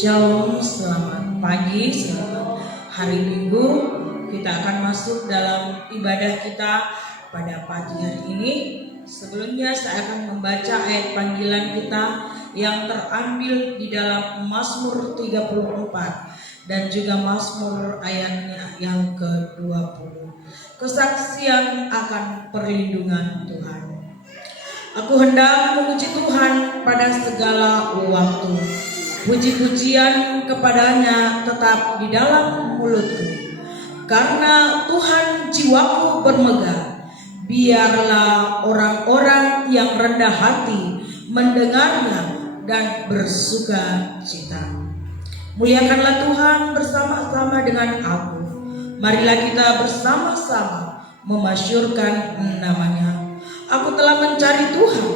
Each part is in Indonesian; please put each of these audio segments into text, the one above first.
Shalom, selamat pagi, selamat hari Minggu. Kita akan masuk dalam ibadah kita pada pagi hari ini. Sebelumnya saya akan membaca ayat panggilan kita yang terambil di dalam Mazmur 34 dan juga Mazmur ayatnya yang ke-20. Kesaksian akan perlindungan Tuhan. Aku hendak memuji Tuhan pada segala waktu. Puji-pujian kepadanya tetap di dalam mulutku. Karena Tuhan jiwaku bermegah. Biarlah orang-orang yang rendah hati mendengarnya dan bersuka cita. Muliakanlah Tuhan bersama-sama dengan aku. Marilah kita bersama-sama memasyurkan namanya. Aku telah mencari Tuhan,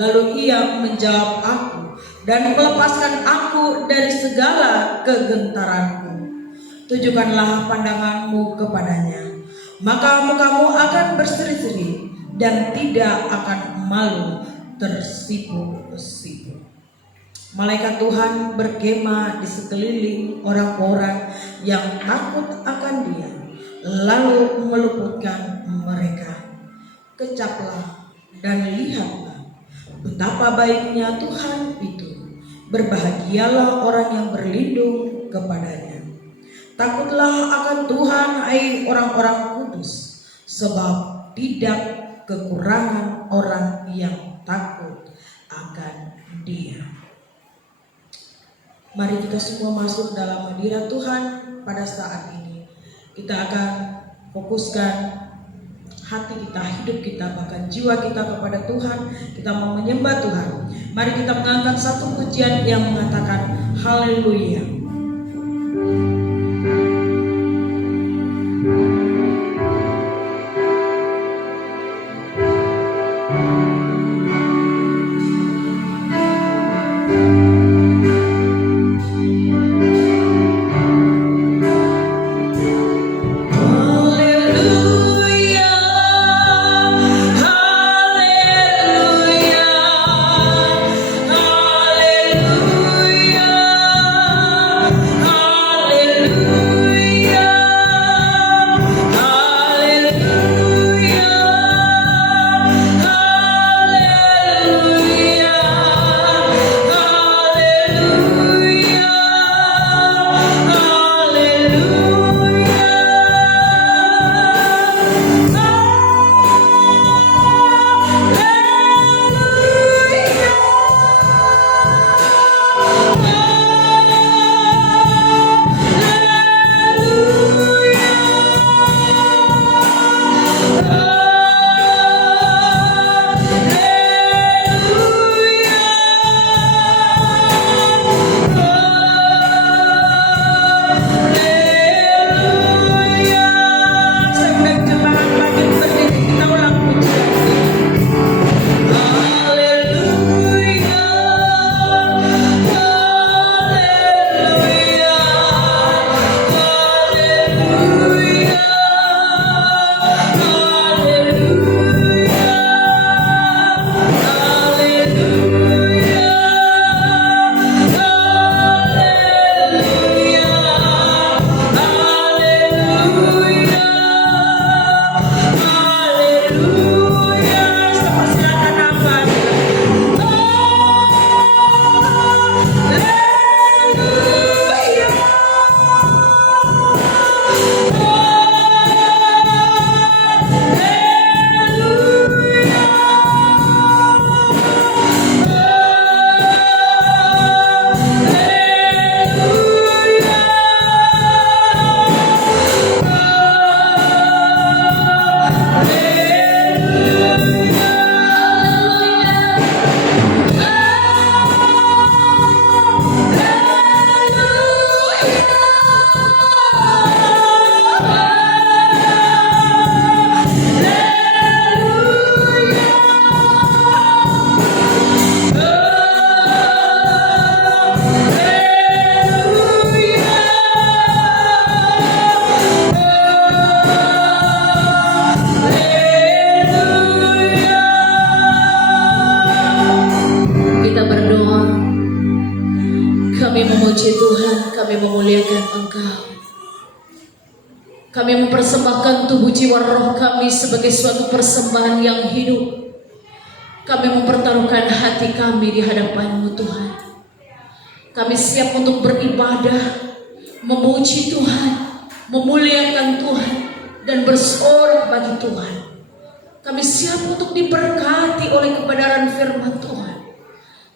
lalu Ia menjawab aku dan melepaskan aku dari segala kegentaranku. Tujukanlah pandanganmu kepadanya, maka mukamu akan berseri-seri dan tidak akan malu tersipu-sipu. Malaikat Tuhan berkemah di sekeliling orang-orang yang takut akan Dia, lalu meluputkan mereka. Kecaplah dan lihatlah betapa baiknya Tuhan itu. Berbahagialah orang yang berlindung kepadanya. Takutlah akan Tuhan, hai orang-orang kudus, sebab tidak kekurangan orang yang takut akan Dia. Mari kita semua masuk dalam hadirat Tuhan pada saat ini. Kita akan fokuskan hati kita, hidup kita, bahkan jiwa kita kepada Tuhan. Kita mau menyembah Tuhan. Mari kita mengangkat satu pujian yang mengatakan haleluya. Hallelujah. mempersembahkan tubuh jiwa roh kami sebagai suatu persembahan yang hidup. Kami mempertaruhkan hati kami di hadapan-Mu Tuhan. Kami siap untuk beribadah, memuji Tuhan, memuliakan Tuhan, dan bersorak bagi Tuhan. Kami siap untuk diberkati oleh kebenaran firman Tuhan.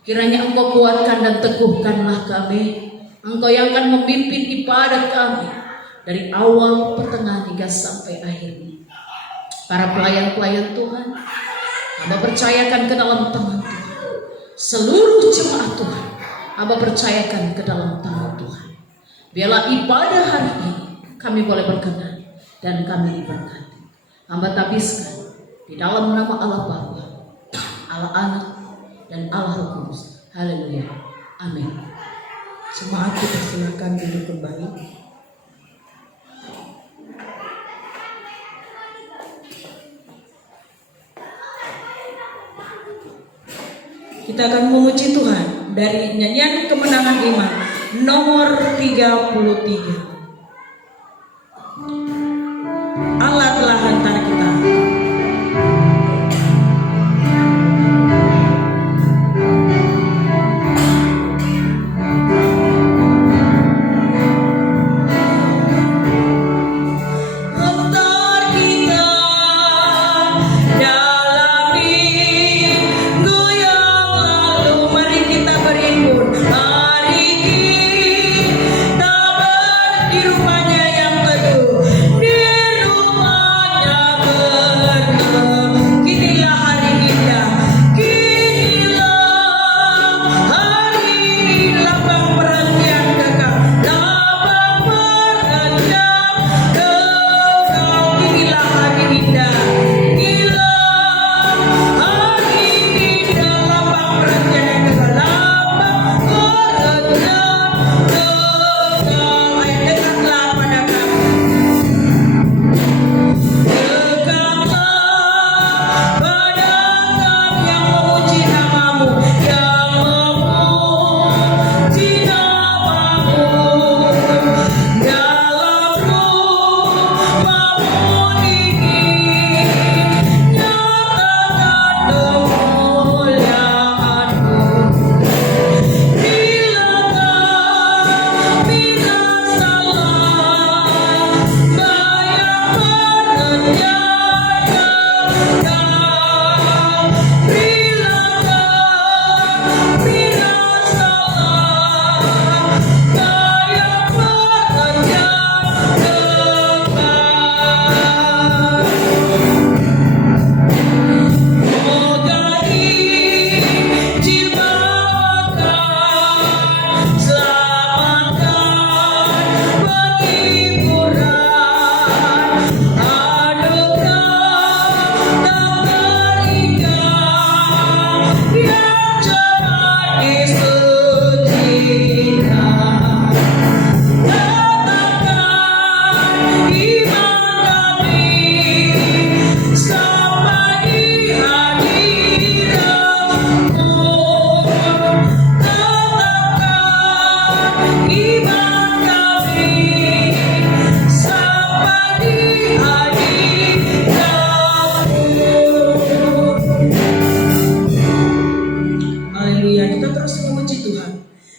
Kiranya Engkau kuatkan dan teguhkanlah kami. Engkau yang akan memimpin ibadat kami dari awal, pertengahan, hingga sampai akhirnya. Para pelayan-pelayan Tuhan, Hamba percayakan ke dalam tangan Tuhan. Seluruh jemaat Tuhan, Hamba percayakan ke dalam tangan Tuhan. Biarlah ibadah hari ini kami boleh berkenan dan kami diberkati. Hamba tabiskan di dalam nama Allah Bapa, Allah Anak, dan Allah Roh Kudus. Haleluya. Amin. Jemaat kita silakan duduk kembali. Kita akan memuji Tuhan dari nyanyian kemenangan iman nomor 33. Allah telah hantar kita.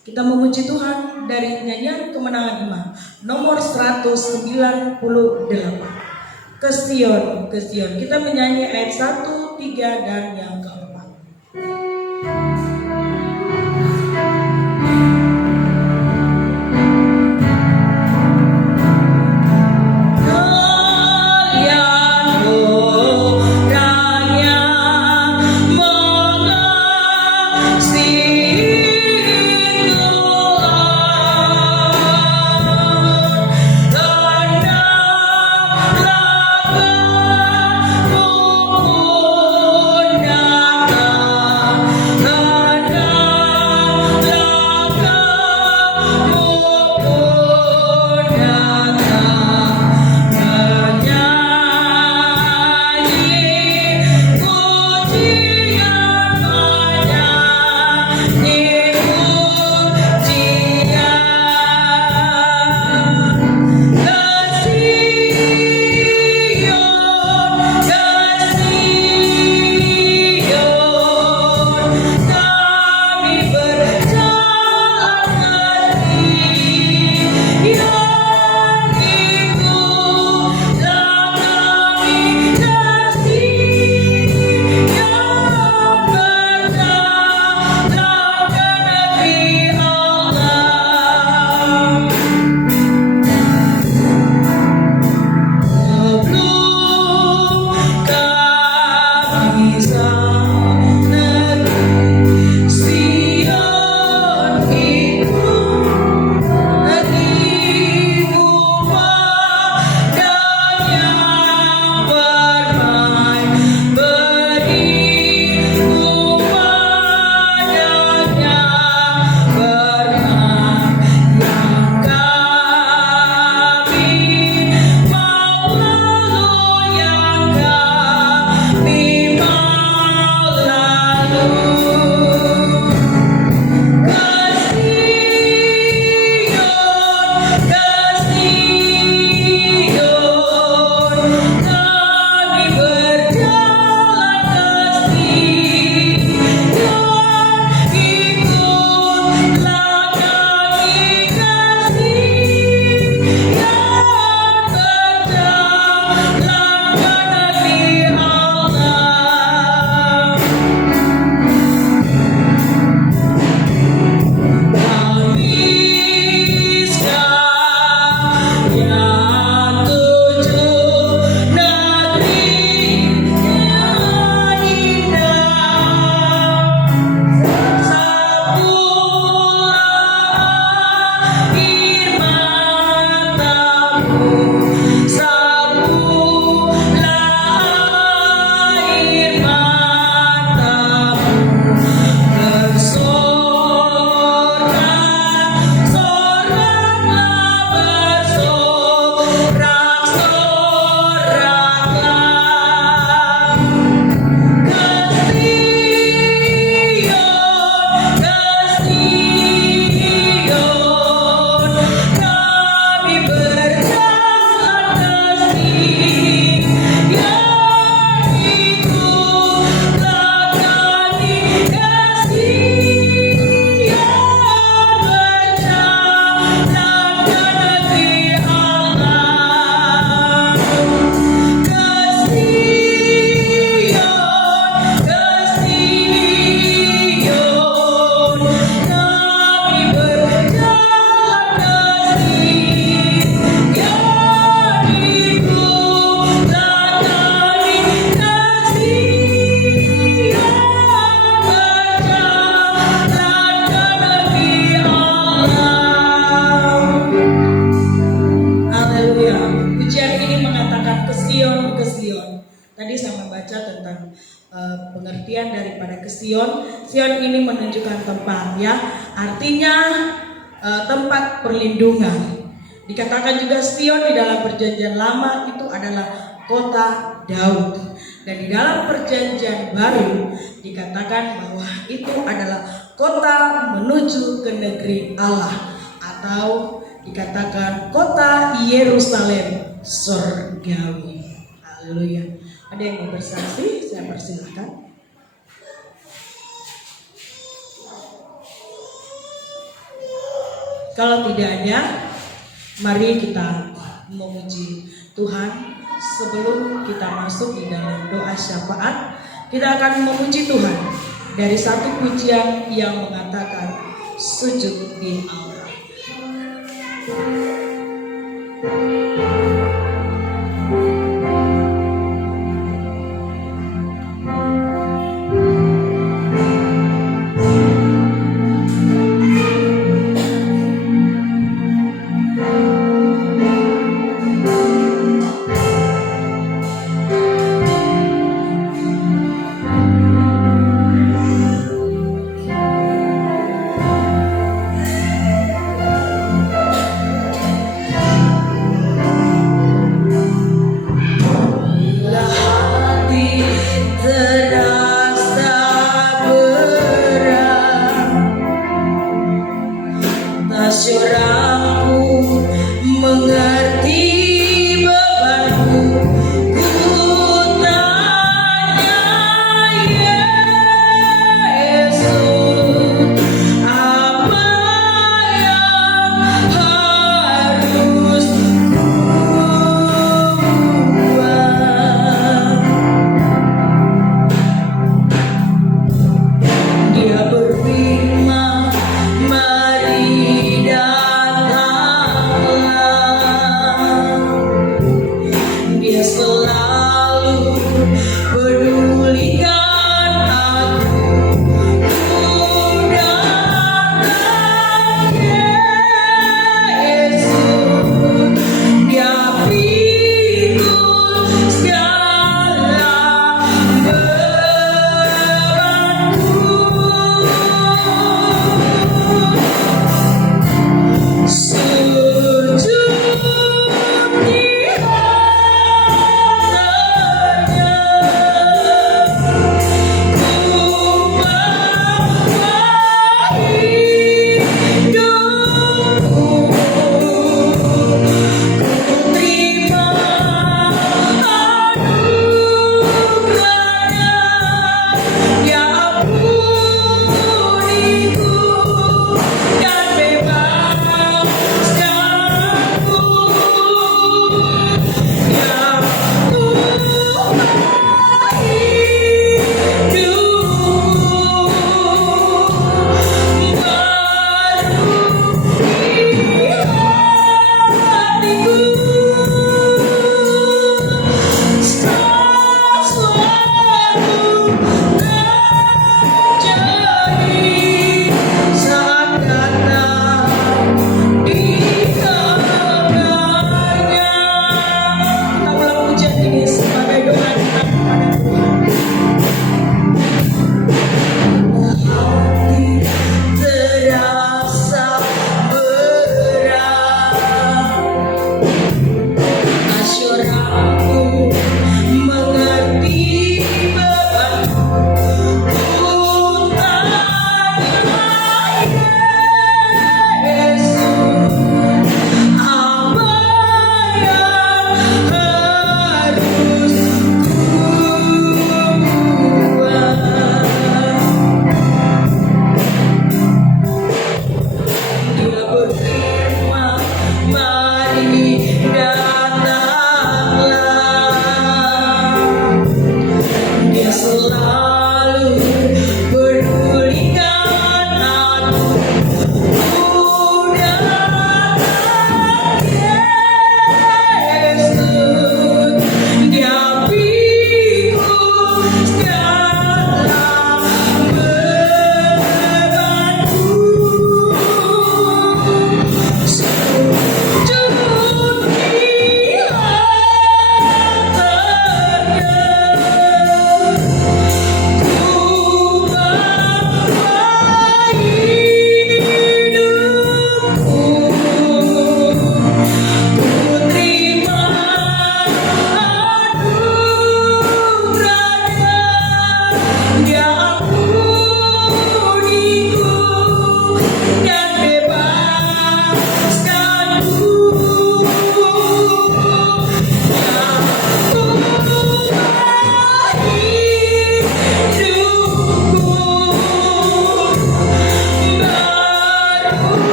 Kita memuji Tuhan dari nyanyian kemenangan iman nomor 198. Ke Sion, ke Sion. Kita menyanyi ayat 1, 3 dan yang keempat. Tadi saya membaca tentang pengertian daripada ke Sion. Sion ini menunjukkan tempat, ya, artinya tempat perlindungan. Dikatakan juga Sion di dalam perjanjian lama itu adalah kota Daud. Dan di dalam perjanjian baru dikatakan bahwa itu adalah kota menuju ke negeri Allah, atau dikatakan kota Yerusalem surgawi. Haleluya. Ada yang mau bersaksi? Saya persilakan. Kalau tidak ada, mari kita memuji Tuhan. Sebelum kita masuk di dalam doa syafaat, kita akan memuji Tuhan dari satu pujian yang mengatakan sujud di Allah.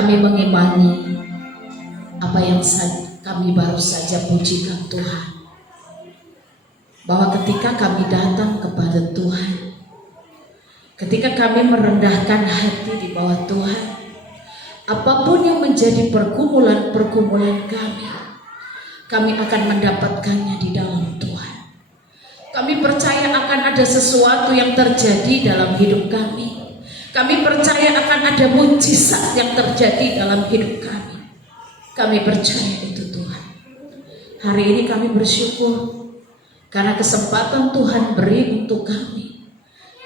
kami mengimani apa yang kami baru saja pujikan Tuhan, bahwa ketika kami datang kepada Tuhan, ketika kami merendahkan hati di bawah Tuhan, apapun yang menjadi pergumulan-pergumulan kami akan mendapatkannya di dalam Tuhan. Kami percaya akan ada sesuatu yang terjadi dalam hidup kami. Kami percaya akan ada mujizat yang terjadi dalam hidup kami. Kami percaya itu Tuhan. Hari ini kami bersyukur karena kesempatan Tuhan beri untuk kami.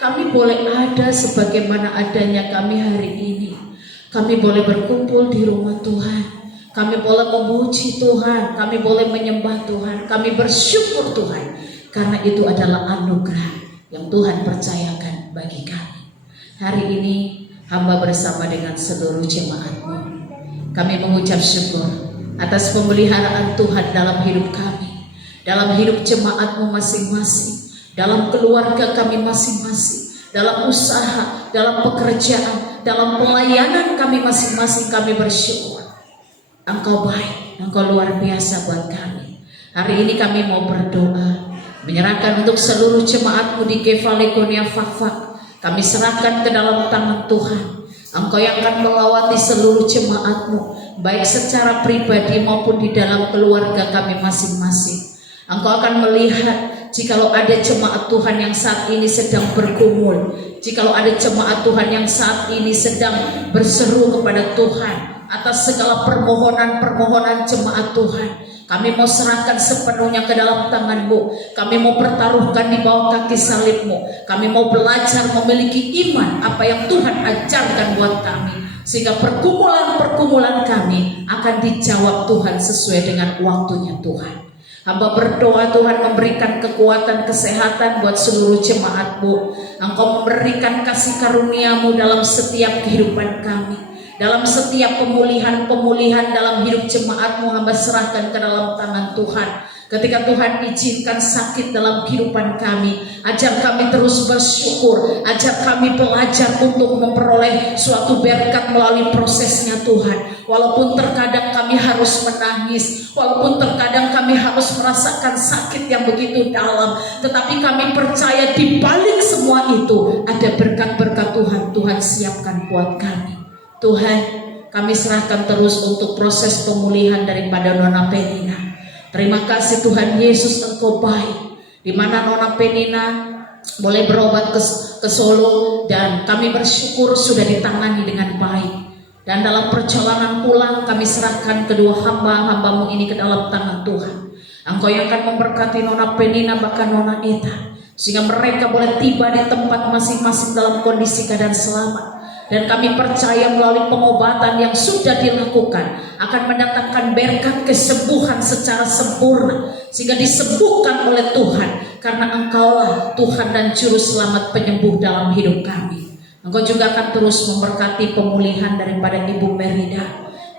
Kami boleh ada sebagaimana adanya kami hari ini. Kami boleh berkumpul di rumah Tuhan. Kami boleh memuji Tuhan. Kami boleh menyembah Tuhan. Kami bersyukur Tuhan, karena itu adalah anugerah yang Tuhan percayakan bagi kami. Hari ini hamba bersama dengan seluruh jemaat-Mu, kami mengucap syukur atas pemeliharaan Tuhan dalam hidup kami, dalam hidup jemaat-Mu masing-masing, dalam keluarga kami masing-masing, dalam usaha, dalam pekerjaan, dalam pelayanan kami masing-masing. Kami bersyukur Engkau baik, Engkau luar biasa buat kami. Hari ini kami mau berdoa, menyerahkan untuk seluruh jemaat-Mu di Kefalegonia Fakfak. Kami serahkan ke dalam tangan Tuhan. Engkau yang akan melawati seluruh jemaat-Mu, baik secara pribadi maupun di dalam keluarga kami masing-masing. Engkau akan melihat jikalau ada jemaat Tuhan yang saat ini sedang bergumul, jikalau ada jemaat Tuhan yang saat ini sedang berseru kepada Tuhan atas segala permohonan-permohonan jemaat Tuhan. Kami mau serahkan sepenuhnya ke dalam tangan-Mu. Kami mau pertaruhkan di bawah kaki salib-Mu. Kami mau belajar memiliki iman apa yang Tuhan ajarkan buat kami, sehingga pergumulan-pergumulan kami akan dijawab Tuhan sesuai dengan waktunya Tuhan. Hamba berdoa Tuhan memberikan kekuatan, kesehatan buat seluruh jemaat-Mu. Engkau memberikan kasih karunia-Mu dalam setiap kehidupan kami, dalam setiap pemulihan dalam hidup jemaat-Mu. Hamba serahkan ke dalam tangan Tuhan. Ketika Tuhan izinkan sakit dalam kehidupan kami, ajar kami terus bersyukur, ajar kami belajar untuk memperoleh suatu berkat melalui prosesnya Tuhan. Walaupun terkadang kami harus menangis, walaupun terkadang kami harus merasakan sakit yang begitu dalam, tetapi kami percaya di balik semua itu ada berkat-berkat Tuhan siapkan buat kami. Tuhan, kami serahkan terus untuk proses pemulihan daripada Nona Penina. Terima kasih Tuhan Yesus, Engkau baik. Di mana Nona Penina boleh berobat ke Solo, dan kami bersyukur sudah ditangani dengan baik. Dan dalam perjalanan pulang kami serahkan kedua hamba-Mu ini ke dalam tangan Tuhan. Engkau yang akan memberkati Nona Penina bahkan Nona Eta, sehingga mereka boleh tiba di tempat masing-masing dalam kondisi keadaan selamat. Dan kami percaya melalui pengobatan yang sudah dilakukan akan mendatangkan berkat kesembuhan secara sempurna, sehingga disembuhkan oleh Tuhan, karena Engkaulah Tuhan dan Juru Selamat penyembuh dalam hidup kami. Engkau juga akan terus memberkati pemulihan daripada Ibu Merida.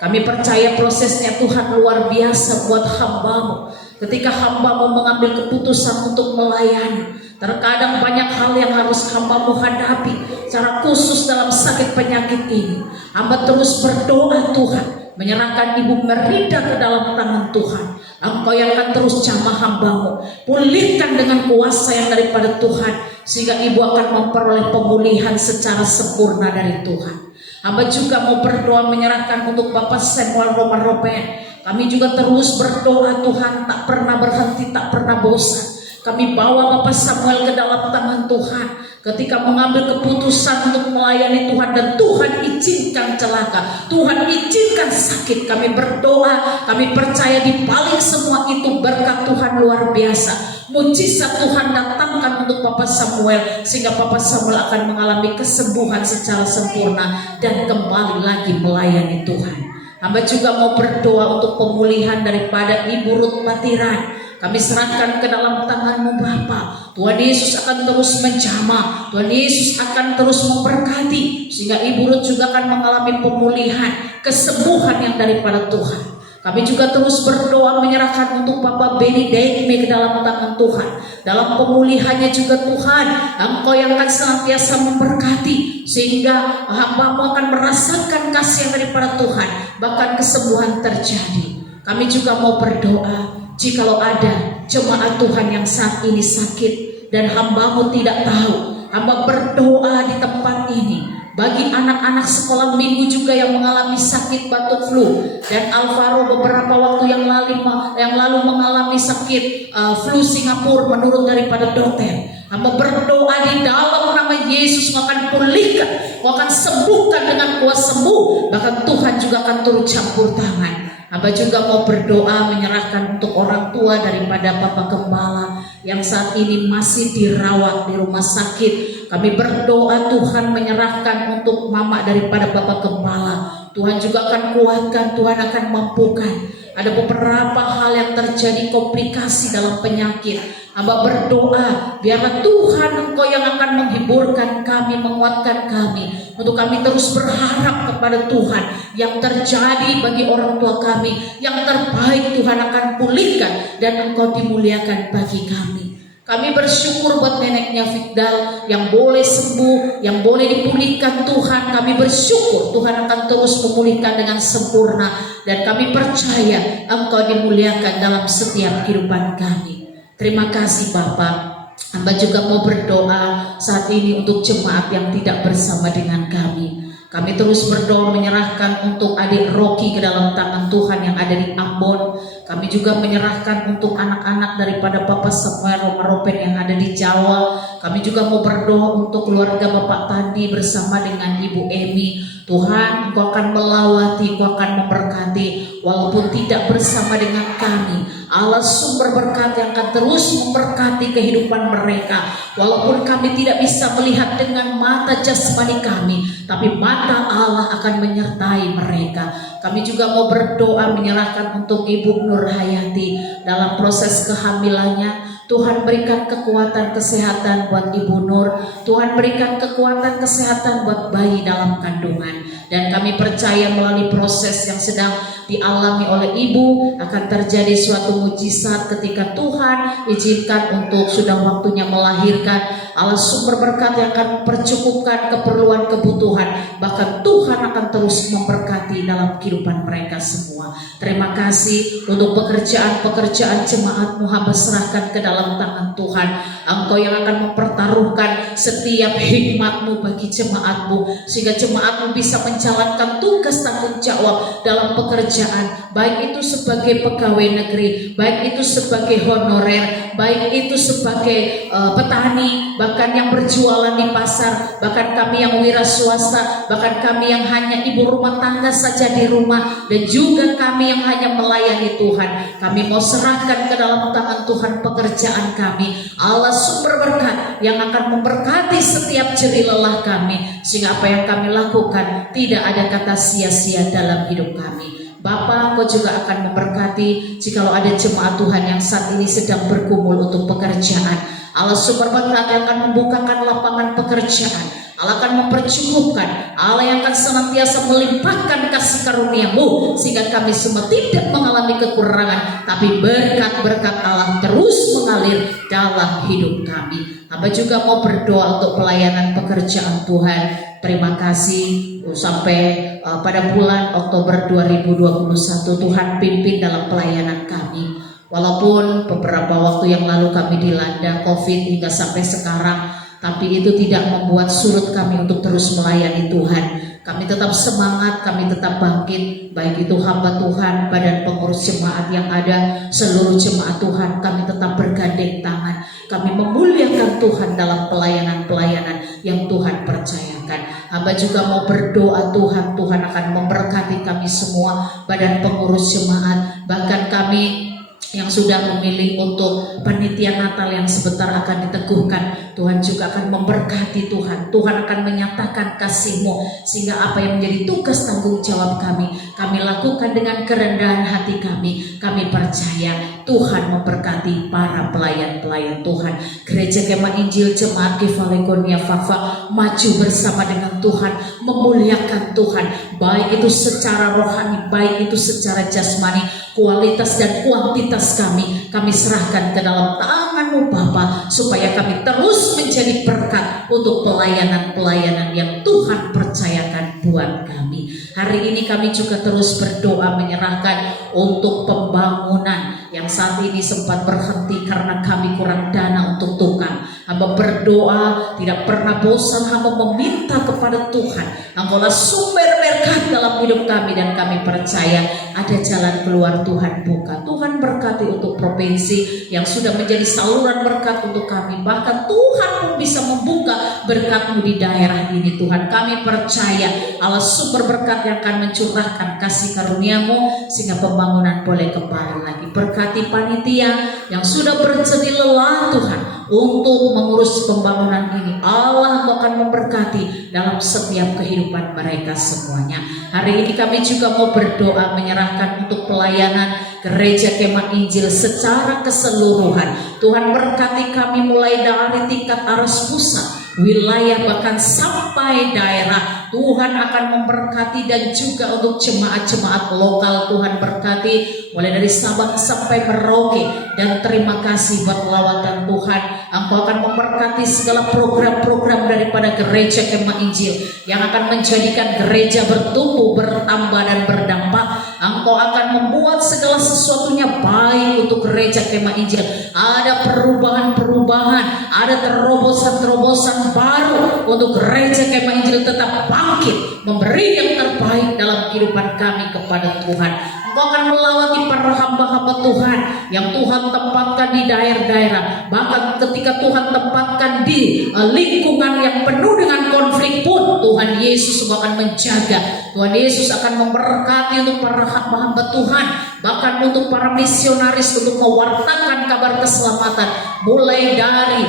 Kami percaya prosesnya Tuhan luar biasa buat hamba-Mu. Ketika hamba-Mu mengambil keputusan untuk melayani, terkadang banyak hal yang harus hamba-Mu hadapi, secara khusus dalam sakit penyakit ini. Hamba terus berdoa Tuhan, menyerahkan Ibu Merida ke dalam tangan Tuhan. Engkau yang akan terus jamah hamba-Mu, pulihkan dengan kuasa yang daripada Tuhan, sehingga Ibu akan memperoleh pemulihan secara sempurna dari Tuhan. Hamba juga mau berdoa menyerahkan untuk Bapak Samuel Romaropen. Kami juga terus berdoa Tuhan, tak pernah berhenti, tak pernah bosan. Kami bawa Bapak Samuel ke dalam tangan Tuhan. Ketika mengambil keputusan untuk melayani Tuhan, dan Tuhan izinkan celaka, Tuhan izinkan sakit, kami berdoa, kami percaya di balik semua itu berkat Tuhan luar biasa. Mujizat Tuhan datangkan untuk Bapak Samuel, sehingga Bapak Samuel akan mengalami kesembuhan secara sempurna dan kembali lagi melayani Tuhan. Hamba juga mau berdoa untuk pemulihan daripada Ibu Ruth Matiran. Kami serahkan ke dalam tangan-Mu Bapa. Tuhan Yesus akan terus menjamah, Tuhan Yesus akan terus memberkati, sehingga Ibu Ruth juga akan mengalami pemulihan, kesembuhan yang daripada Tuhan. Kami juga terus berdoa menyerahkan untuk Bapak Benny Dekme ke dalam tangan Tuhan. Dalam pemulihannya juga Tuhan, Engkau yang akan senantiasa memberkati, sehingga hamba-Mu akan merasakan kasih daripada Tuhan, bahkan kesembuhan terjadi. Kami juga mau berdoa, jikalau ada jemaat Tuhan yang saat ini sakit dan hamba-Mu tidak tahu, hamba berdoa di tempat ini bagi anak-anak sekolah minggu juga yang mengalami sakit batuk flu, dan Alvaro beberapa waktu yang lalu mengalami sakit flu Singapura menurut daripada dokter. Hamba berdoa di dalam nama Yesus, Kau akan pulihkan, Kau akan sembuhkan dengan kuasa-Mu, bahkan Tuhan juga akan turut campur tangan. Hamba juga mau berdoa menyerahkan untuk orang tua daripada Bapak Gembala yang saat ini masih dirawat di rumah sakit. Kami berdoa Tuhan menyerahkan untuk mama daripada Bapak Gembala. Tuhan juga akan kuatkan, Tuhan akan mampukan. Ada beberapa hal yang terjadi komplikasi dalam penyakit. Hamba berdoa biarlah Tuhan Engkau yang akan menghiburkan kami, menguatkan kami, untuk kami terus berharap kepada Tuhan. Yang terjadi bagi orang tua kami, yang terbaik Tuhan akan pulihkan dan Engkau dimuliakan bagi kami. Kami bersyukur buat neneknya Fikdal yang boleh sembuh, yang boleh dipulihkan Tuhan. Kami bersyukur Tuhan akan terus memulihkan dengan sempurna, dan kami percaya Engkau dimuliakan dalam setiap kehidupan kami. Terima kasih Bapak. Hamba juga mau berdoa saat ini untuk jemaat yang tidak bersama dengan kami. Kami terus berdoa menyerahkan untuk adik Rocky ke dalam tangan Tuhan yang ada di Ambon. Kami juga menyerahkan untuk anak-anak daripada Bapak Samuel Romaropen yang ada di Jawa. Kami juga mau berdoa untuk keluarga Bapak Tandi bersama dengan Ibu Emi. Tuhan, Engkau akan melawati, Engkau akan memberkati, walaupun tidak bersama dengan kami. Allah sumber berkat yang akan terus memberkati kehidupan mereka. Walaupun kami tidak bisa melihat dengan mata jasmani kami, tapi mata Allah akan menyertai mereka. Kami juga mau berdoa menyerahkan untuk Ibu Nur Hayati dalam proses kehamilannya. Tuhan berikan kekuatan kesehatan buat Ibu Nur. Tuhan berikan kekuatan kesehatan buat bayi dalam kandungan. Dan kami percaya melalui proses yang sedang dialami oleh Ibu akan terjadi suatu mujizat ketika Tuhan izinkan untuk sudah waktunya melahirkan. Allah sumber berkat yang akan mempercukupkan keperluan kebutuhan. Bahkan Tuhan akan terus memberkati dalam kehidupan mereka semua. Terima kasih untuk pekerjaan-pekerjaan jemaat-Mu, hamba serahkan ke dalam tangan Tuhan. Engkau yang akan mempertaruhkan setiap hikmat-Mu bagi jemaat-Mu, sehingga jemaat-Mu bisa menjalankan tugas tanggung jawab dalam pekerjaan, baik itu sebagai pegawai negeri, baik itu sebagai honorer, baik itu sebagai petani, bahkan yang berjualan di pasar, bahkan kami yang wira swasta, bahkan kami yang hanya ibu rumah tangga saja di rumah, dan juga kami yang hanya melayani Tuhan. Kami mau serahkan ke dalam tangan Tuhan pekerjaan kami. Allah sumber berkat yang akan memberkati setiap jerih lelah kami, sehingga apa yang kami lakukan tidak ada kata sia-sia dalam hidup kami. Bapa, Engkau juga akan memberkati jikalau ada jemaat Tuhan yang saat ini sedang bergumul untuk pekerjaan. Allah sumber berkat yang akan membukakan lapangan pekerjaan. Allah akan mempercukupkan, Allah yang akan senantiasa melimpahkan kasih karunia-Mu, sehingga kami semua tidak mengalami kekurangan, tapi berkat-berkat Allah terus mengalir dalam hidup kami. Hamba juga mau berdoa untuk pelayanan pekerjaan Tuhan. Terima kasih sampai pada bulan Oktober 2021 Tuhan pimpin dalam pelayanan kami. Walaupun beberapa waktu yang lalu kami dilanda COVID hingga sampai sekarang, tapi itu tidak membuat surut kami untuk terus melayani Tuhan. Kami tetap semangat, kami tetap bangkit, baik itu hamba Tuhan, badan pengurus jemaat yang ada, seluruh jemaat Tuhan, kami tetap bergandeng tangan. Kami memuliakan Tuhan dalam pelayanan-pelayanan yang Tuhan percayakan. Hamba juga mau berdoa Tuhan akan memberkati kami semua, badan pengurus jemaat, bahkan kami yang sudah memilih untuk panitia Natal yang sebentar akan diteguhkan. Tuhan juga akan memberkati Tuhan akan menyatakan kasih-Mu, sehingga apa yang menjadi tugas tanggung jawab kami lakukan dengan kerendahan hati kami. Kami percaya Tuhan memberkati para pelayan-pelayan Tuhan. Gereja Kemah Injil Jemaat Kifalegonia Fafa maju bersama dengan Tuhan, memuliakan Tuhan, baik itu secara rohani, baik itu secara jasmani. Kualitas dan kuantitas kami serahkan ke dalam tangan-Mu Bapa, supaya kami terus menjadi berkat untuk pelayanan-pelayanan yang Tuhan percayakan buat kami. Hari ini kami juga terus berdoa menyerahkan untuk pembangunan yang saat ini sempat berhenti karena kami kurang dana untuk tukang. Hamba berdoa tidak pernah bosan, hamba meminta kepada Tuhan, Engkaulah sumber berkat dalam hidup kami, dan kami percaya ada jalan keluar. Tuhan buka. Tuhan berkati untuk provinsi yang sudah menjadi saluran berkat untuk kami. Bahkan Tuhan pun bisa membuka berkat-Mu di daerah ini. Tuhan, kami percaya Allah sumber berkat yang akan mencurahkan kasih karunia-Mu sehingga pembangunan boleh kembali lagi. Berkati panitia yang sudah berjerih lelah Tuhan untuk mengurus pembangunan ini. Allah akan memberkati dalam setiap kehidupan mereka semuanya. Hari ini kami juga mau berdoa menyerahkan untuk pelayanan Gereja Kemah Injil secara keseluruhan. Tuhan berkati kami mulai dari tingkat aras pusat, wilayah, bahkan sampai daerah. Tuhan akan memberkati, dan juga untuk jemaat-jemaat lokal Tuhan berkati mulai dari Sabang sampai Merauke. Dan terima kasih buat lawatan Tuhan, Engkau akan memberkati segala program-program daripada Gereja Kemah Injil yang akan menjadikan gereja bertumbuh, bertambah, dan berdampak. Engkau akan membuat segala sesuatunya baik untuk Gereja Kemah Injil. Ada perubahan-perubahan, ada terobosan-terobosan baru untuk Gereja Kemah Injil tetap bangkit, memberi yang terbaik dalam kehidupan kami kepada Tuhan. Engkau akan melawati para hamba-hamba Tuhan yang Tuhan tempatkan di daerah-daerah. Bahkan ketika Tuhan tempatkan di lingkungan yang penuh dengan konflik pun, Tuhan Yesus akan menjaga. Tuhan Yesus akan memberkati untuk para hamba-hamba Tuhan, bahkan untuk para misionaris untuk mewartakan kabar keselamatan mulai dari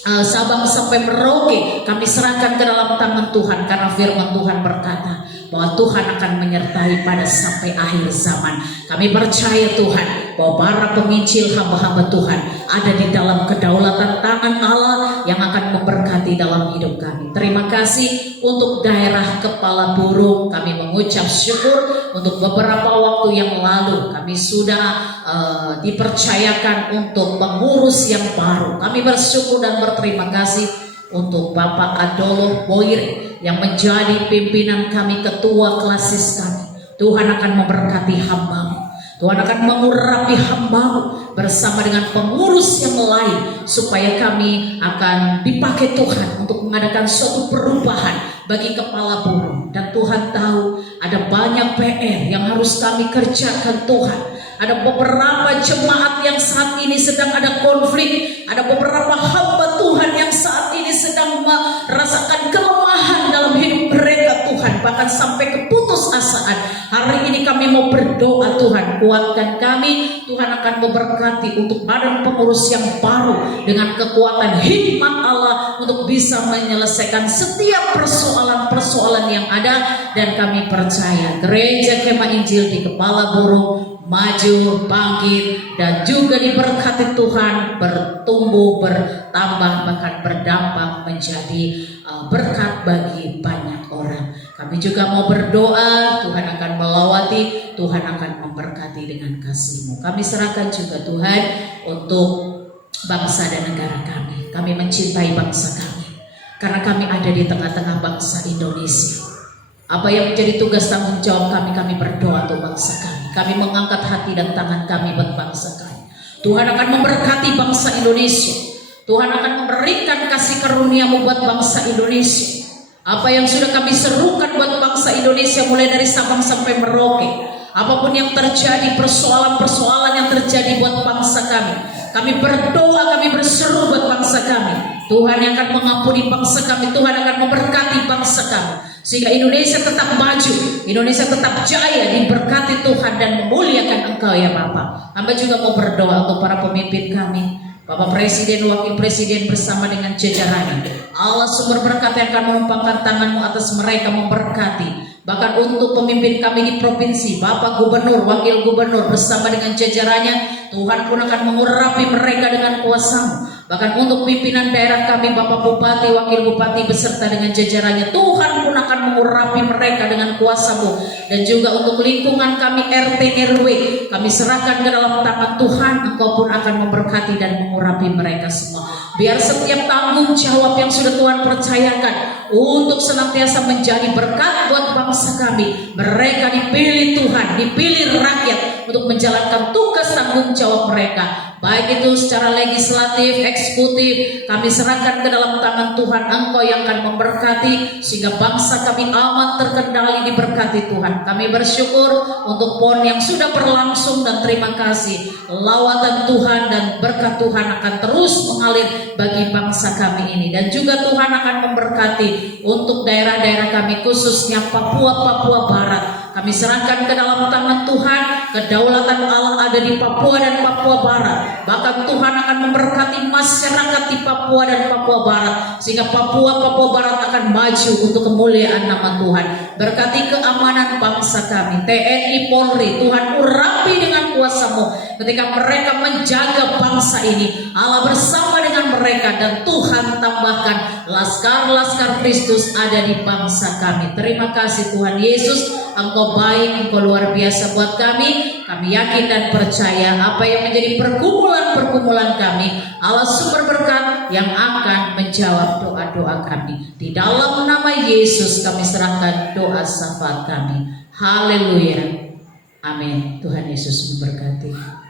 Sabang sampai Merauke. Kami serahkan ke dalam tangan Tuhan, karena firman Tuhan berkata bahwa Tuhan akan menyertai pada sampai akhir zaman. Kami percaya Tuhan bahwa para penginjil hamba-hamba Tuhan ada di dalam kedaulatan tangan Allah yang akan memberkati dalam hidup kami. Terima kasih untuk daerah Kepala Burung. Kami mengucap syukur untuk beberapa waktu yang lalu kami sudah dipercayakan untuk mengurus yang baru. Kami bersyukur dan berterima kasih untuk Bapak Adolo Boire yang menjadi pimpinan kami, ketua klasis kami. Tuhan akan memberkati hamba-Mu, Tuhan akan mengurapi hamba-Mu bersama dengan pengurus yang lain, supaya kami akan dipakai Tuhan untuk mengadakan suatu perubahan bagi Kepala Burung. Dan Tuhan tahu ada banyak PR yang harus kami kerjakan Tuhan. Ada beberapa jemaat yang saat ini sedang ada konflik. Ada beberapa hamba Tuhan yang saat ini sedang merasakan kelemahan dalam hidup mereka Tuhan, bahkan sampai keputusasaan. Hari ini kami mau berdoa, Tuhan kuatkan kami. Tuhan akan memberkati untuk badan pengurus yang baru dengan kekuatan hikmat Allah untuk bisa menyelesaikan setiap persoalan-persoalan yang ada. Dan kami percaya Gereja Kemah Injil di Kepala Burung maju, bangkit, dan juga diberkati Tuhan, bertumbuh, bertambah, bahkan berdampak menjadi berkat bagi banyak orang. Kami juga mau berdoa, Tuhan akan melawati, Tuhan akan memberkati dengan kasih-Mu. Kami serahkan juga Tuhan untuk bangsa dan negara kami. Kami mencintai bangsa kami, karena kami ada di tengah-tengah bangsa Indonesia. Apa yang menjadi tugas tanggung jawab kami, kami berdoa untuk bangsa kami. Kami mengangkat hati dan tangan kami buat bangsa kami. Tuhan akan memberkati bangsa Indonesia. Tuhan akan memberikan kasih karunia-Mu buat bangsa Indonesia. Apa yang sudah kami serukan buat bangsa Indonesia mulai dari Sabang sampai Merauke. Apapun yang terjadi, persoalan-persoalan yang terjadi buat bangsa kami berdoa, kami berseru buat bangsa kami. Tuhan yang akan mengampuni bangsa kami, Tuhan akan memberkati bangsa kami, sehingga Indonesia tetap maju, Indonesia tetap jaya, diberkati Tuhan dan memuliakan Engkau ya Bapa. Hamba juga mau berdoa untuk para pemimpin kami, Bapak Presiden, Wakil Presiden bersama dengan jajarannya. Allah sumber berkat yang akan menumpangkan tangan-Mu atas mereka, memberkati. Bahkan untuk pemimpin kami di provinsi, Bapak Gubernur, Wakil Gubernur bersama dengan jajarannya, Tuhan pun akan mengurapi mereka dengan kuasa-Mu. Bahkan untuk pimpinan daerah kami, Bapak Bupati, Wakil Bupati beserta dengan jajarannya, Tuhan pun akan mengurapi mereka dengan kuasa-Mu. Dan juga untuk lingkungan kami RT RW, kami serahkan ke dalam tangan Tuhan. Engkau pun akan memberkati dan mengurapi mereka semua. Biar setiap tanggung jawab yang sudah Tuhan percayakan untuk senantiasa menjadi berkat buat bangsa kami, mereka dipilih Tuhan, dipilih rakyat untuk menjalankan tugas tanggung jawab mereka. Baik itu secara legislatif, eksekutif, kami serahkan ke dalam tangan Tuhan. Engkau yang akan memberkati sehingga bangsa kami aman, terkendali, diberkati Tuhan. Kami bersyukur untuk PON yang sudah berlangsung dan terima kasih. Lawatan Tuhan dan berkat Tuhan akan terus mengalir bagi bangsa kami ini. Dan juga Tuhan akan memberkati untuk daerah-daerah kami, khususnya Papua Barat. Kami serahkan ke dalam tangan Tuhan. Kedaulatan Allah ada di Papua dan Papua Barat. Bahkan Tuhan akan memberkati masyarakat di Papua dan Papua Barat, sehingga Papua Barat akan maju untuk kemuliaan nama Tuhan. Berkati keamanan bangsa kami, TNI Polri, Tuhan urapi dengan kuasa-Mu ketika mereka menjaga bangsa ini. Allah bersama dengan mereka, dan Tuhan tambahkan laskar-laskar Kristus ada di bangsa kami. Terima kasih Tuhan Yesus, Engkau baik, Engkau luar biasa buat kami. Kami yakin dan percaya apa yang menjadi pergumulan kami, Allah sumber berkat yang akan menjawab doa-doa kami. Di dalam nama Yesus kami serahkan doa syafaat kami. Haleluya. Amin. Tuhan Yesus memberkati.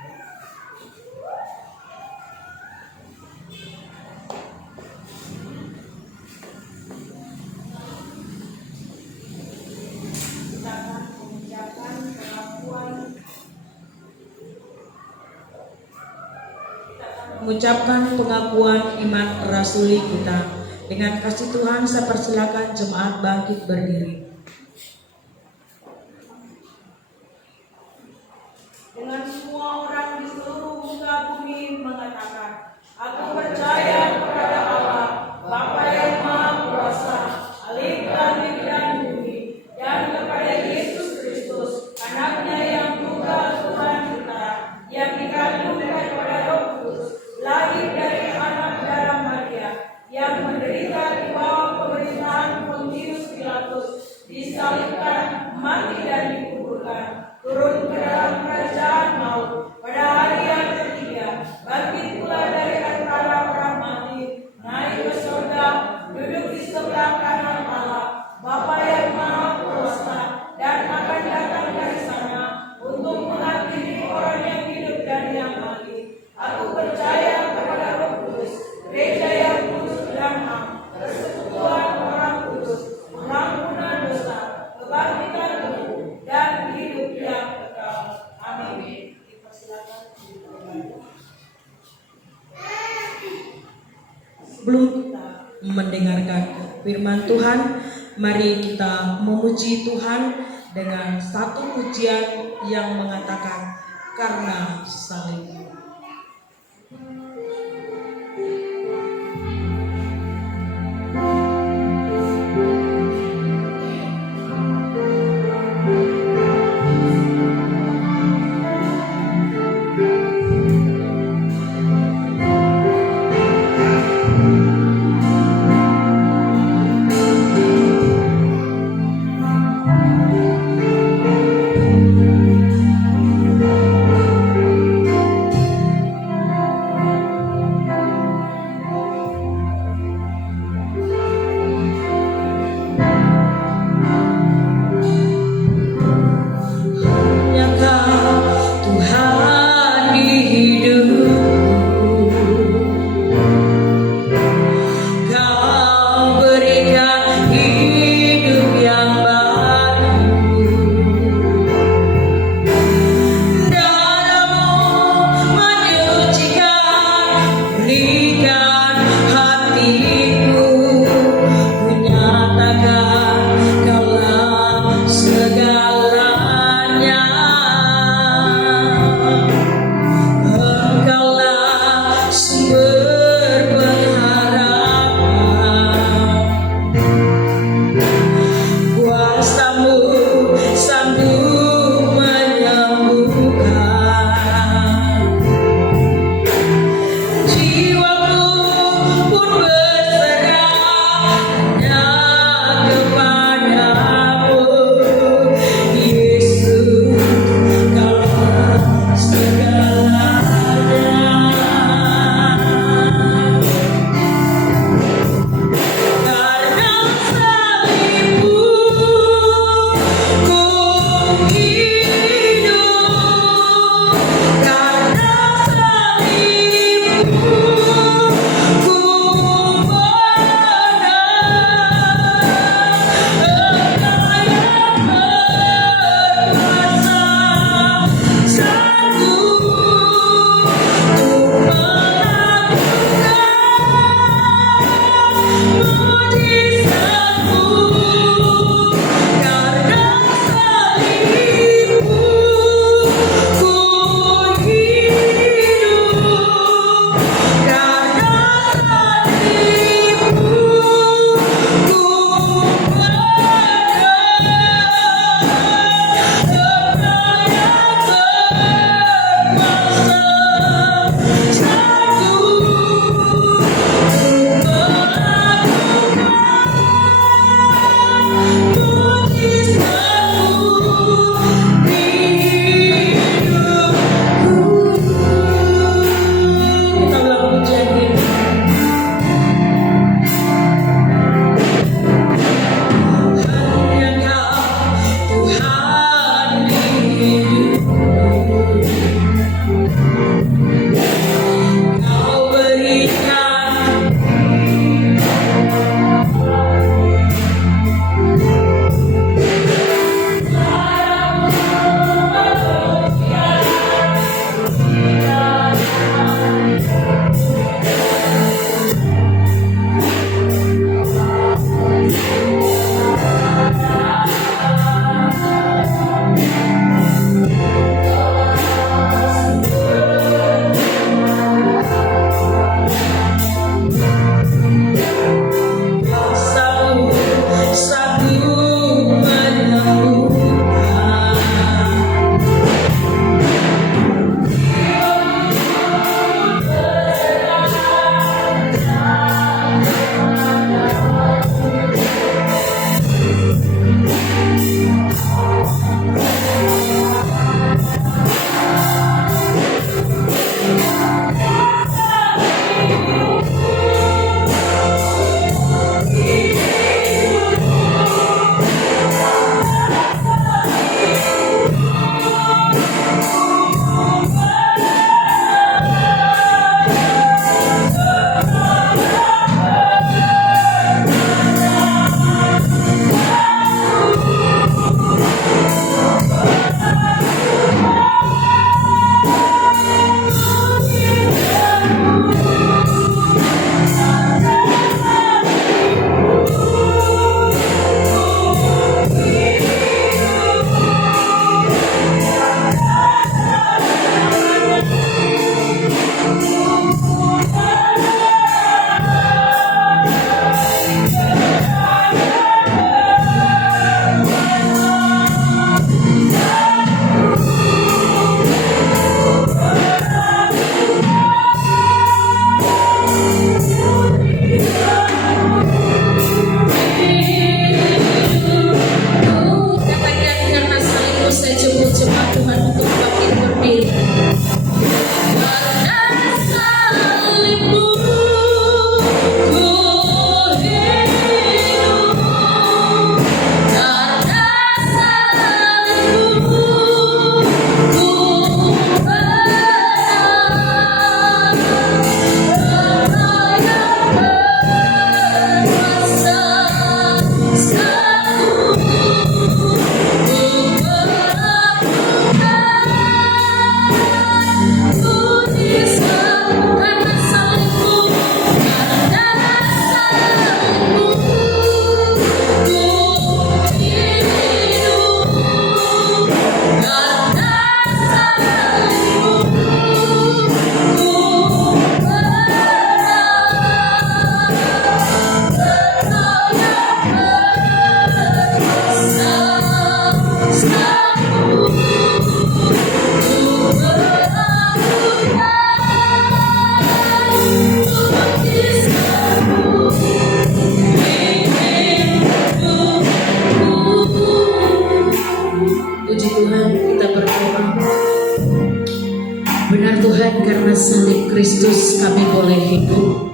Mengucapkan pengakuan iman rasuli kita. Dengan kasih Tuhan saya persilakan jemaat bangkit berdiri. Dengan semua orang di seluruh muka bumi mengatakan, aku percaya kepada Allah, Bapa yang Maha Kuasa, Alif dan bumi, dan kepada Yesus Kristus, anaknya yang tunggal Tuhan kita, yang dikandung daripada Roh Kudus, lahir dari anak darah Maria, yang menderita di bawah pemerintahan Pontius Pilatus, disalibkan, mati dan dikuburkan, turun ke dalam kerajaan maut, pada hari yang ketiga bangkit pula dari antara orang mati, naik ke surga, duduk di sebelah kanan Allah, Bapa yang Maha Kuasa, dan akan datang dari sana untuk menghakimi orang yang hidup dan yang mati. Aku percaya kepada Roh Kudus, gereja yang kudus dan am, persekutuan orang kudus, pengampunan dosa, kebangkitan tubuh, dan hidup yang kekal. Amin. Sebelum kita mendengarkan firman Tuhan, mari kita memuji Tuhan dengan satu pujian yang mengatakan, karena salib. Puji Tuhan, kita berdoa. Benar Tuhan, karena salib Kristus kami boleh hidup.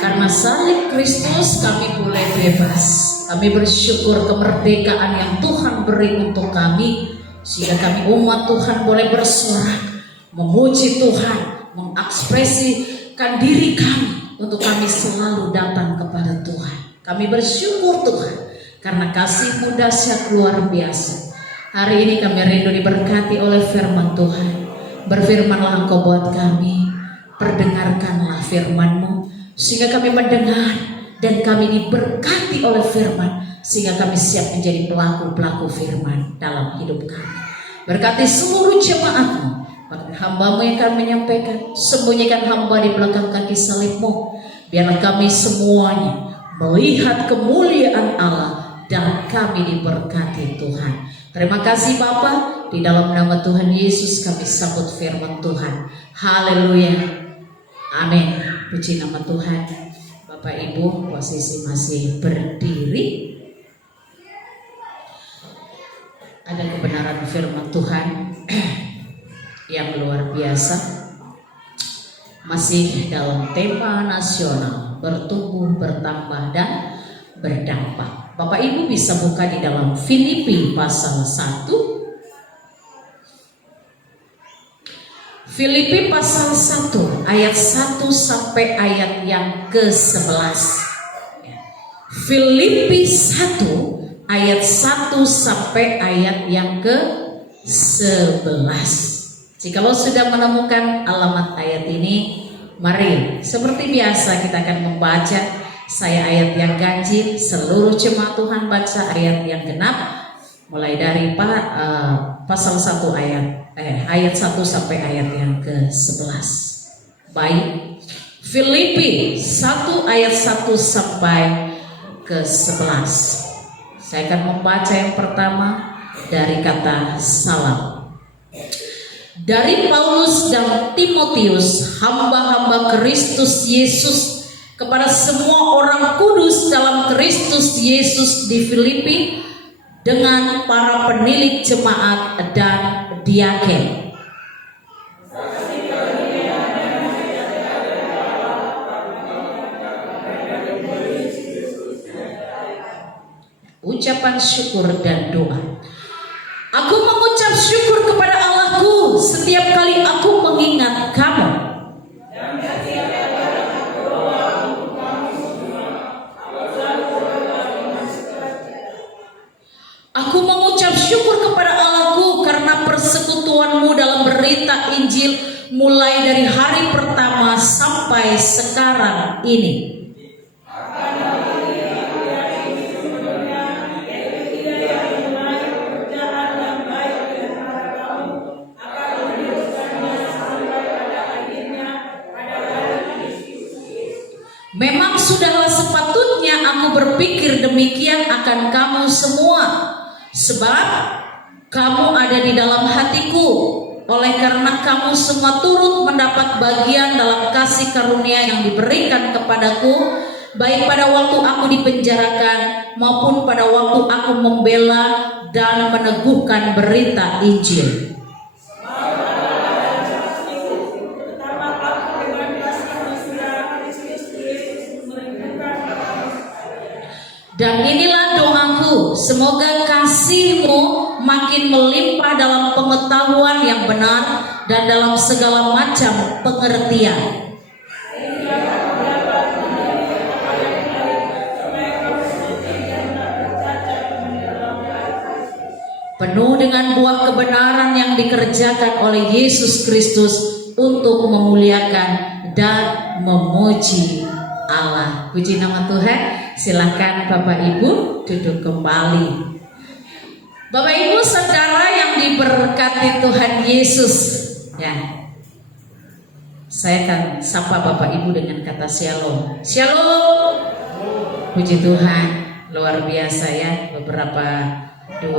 Karena salib Kristus kami boleh bebas. Kami bersyukur kemerdekaan yang Tuhan beri untuk kami, sehingga kami umat Tuhan boleh bersorak, memuji Tuhan, mengekspresikan diri kami untuk kami selalu datang kepada Tuhan. Kami bersyukur Tuhan karena kasih-Mu dahsyat luar biasa. Hari ini kami rindu diberkati oleh firman Tuhan. Berfirmanlah Engkau buat kami, perdengarkanlah firman-Mu, sehingga kami mendengar dan kami diberkati oleh firman, sehingga kami siap menjadi pelaku-pelaku firman dalam hidup kami. Berkati seluruh jemaat-Mu, bahkan hamba-Mu yang akan menyampaikan, sembunyikan hamba di belakang kaki salib-Mu, biarlah kami semuanya melihat kemuliaan Allah dan kami diberkati Tuhan. Terima kasih Bapa, di dalam nama Tuhan Yesus kami sambut firman Tuhan. Haleluya. Amin. Puji nama Tuhan. Bapak Ibu, posisi masih berdiri. Ada kebenaran firman Tuhan yang luar biasa. Masih dalam tema nasional, bertumbuh, bertambah, dan berdampak. Bapak Ibu bisa buka di dalam Filipi pasal 1. Filipi pasal 1 ayat 1 sampai ayat yang ke-11. Filipi 1 ayat 1 sampai ayat yang ke-11. Jikalau sudah menemukan alamat ayat ini, mari seperti biasa kita akan membaca. Saya ayat yang ganjil, seluruh jemaat Tuhan baca ayat yang genap, mulai dari pasal 1 ayat 1 sampai ayat yang ke-11. Baik, Filipi 1 ayat 1 sampai ke-11. Saya akan membaca yang pertama dari kata salam. Dari Paulus dan Timotius, hamba-hamba Kristus Yesus, kepada semua orang kudus dalam Kristus Yesus di Filipi, dengan para penilik jemaat dan diaken. Ucapan syukur dan doa. Aku mengucap syukur kepada Allahku setiap kali aku mengingat kamu. Aku mengucap syukur kepada Allahku karena persekutuanmu dalam berita Injil mulai dari hari pertama sampai sekarang ini. Memang sudahlah sepatutnya aku berpikir demikian akan kamu semua, sebab kamu ada di dalam hatiku, oleh karena kamu semua turut mendapat bagian dalam kasih karunia yang diberikan kepadaku, baik pada waktu aku dipenjarakan maupun pada waktu aku membela dan meneguhkan berita Injil. Dan inilah doaku, semoga kasih-Mu makin melimpah dalam pengetahuan yang benar dan dalam segala macam pengertian. Penuh dengan buah kebenaran yang dikerjakan oleh Yesus Kristus untuk memuliakan dan memuji Allah. Puji nama Tuhan. Silakan Bapak Ibu duduk kembali. Bapak Ibu saudara yang diberkati Tuhan Yesus, ya. Saya akan sapa Bapak Ibu dengan kata shalom. Shalom. Puji Tuhan, luar biasa ya. Beberapa 2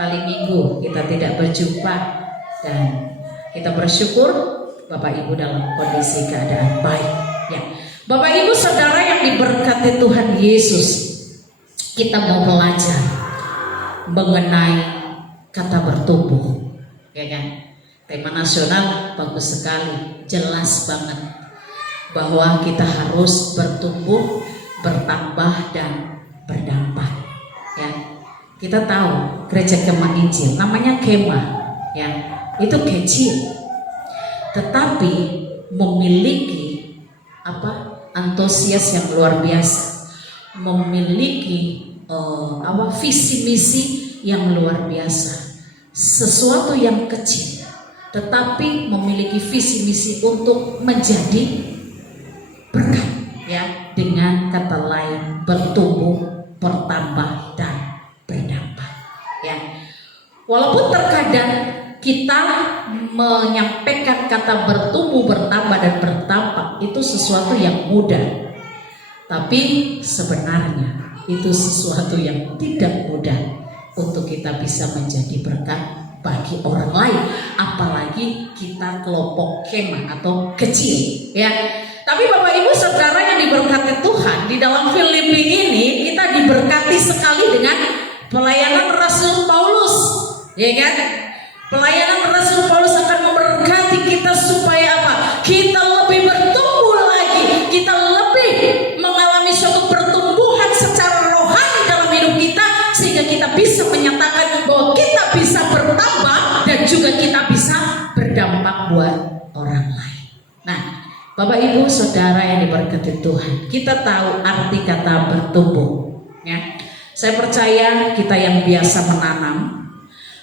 kali minggu kita tidak berjumpa, dan kita bersyukur Bapak Ibu dalam kondisi keadaan baik. Ya, Bapak Ibu Saudara yang diberkati Tuhan Yesus, kita mau belajar mengenai kata bertumbuh, ya kan? Tema nasional bagus sekali, jelas banget bahwa kita harus bertumbuh, bertambah dan berdampak. Ya, kita tahu gereja Kemah Injil namanya Kemah, ya, itu kecil, tetapi memiliki antusias yang luar biasa, memiliki visi misi yang luar biasa. Sesuatu yang kecil tetapi memiliki visi misi untuk menjadi berkat, ya, dengan kata lain bertumbuh, bertambah dan berdampak, ya. Walaupun terkadang kita menyampaikan kata bertumbuh, bertambah dan berdampak itu sesuatu yang mudah, tapi sebenarnya itu sesuatu yang tidak mudah untuk kita bisa menjadi berkat bagi orang lain, apalagi kita kelompok kemah atau kecil, ya. Tapi Bapak Ibu Saudara yang diberkati Tuhan, di dalam Filipi ini kita diberkati sekali dengan pelayanan Rasul Paulus, ya kan? Pelayanan Rasul Paulus akan memberkati kita supaya apa? Kita lebih bertumbuh lagi, kita lebih mengalami suatu pertumbuhan secara rohani dalam hidup kita, sehingga kita bisa menyatakan bahwa kita bisa bertambah dan juga kita bisa berdampak buat orang lain. Nah, Bapak Ibu Saudara yang diberkati Tuhan, kita tahu arti kata bertumbuh, ya. Saya percaya kita yang biasa menanam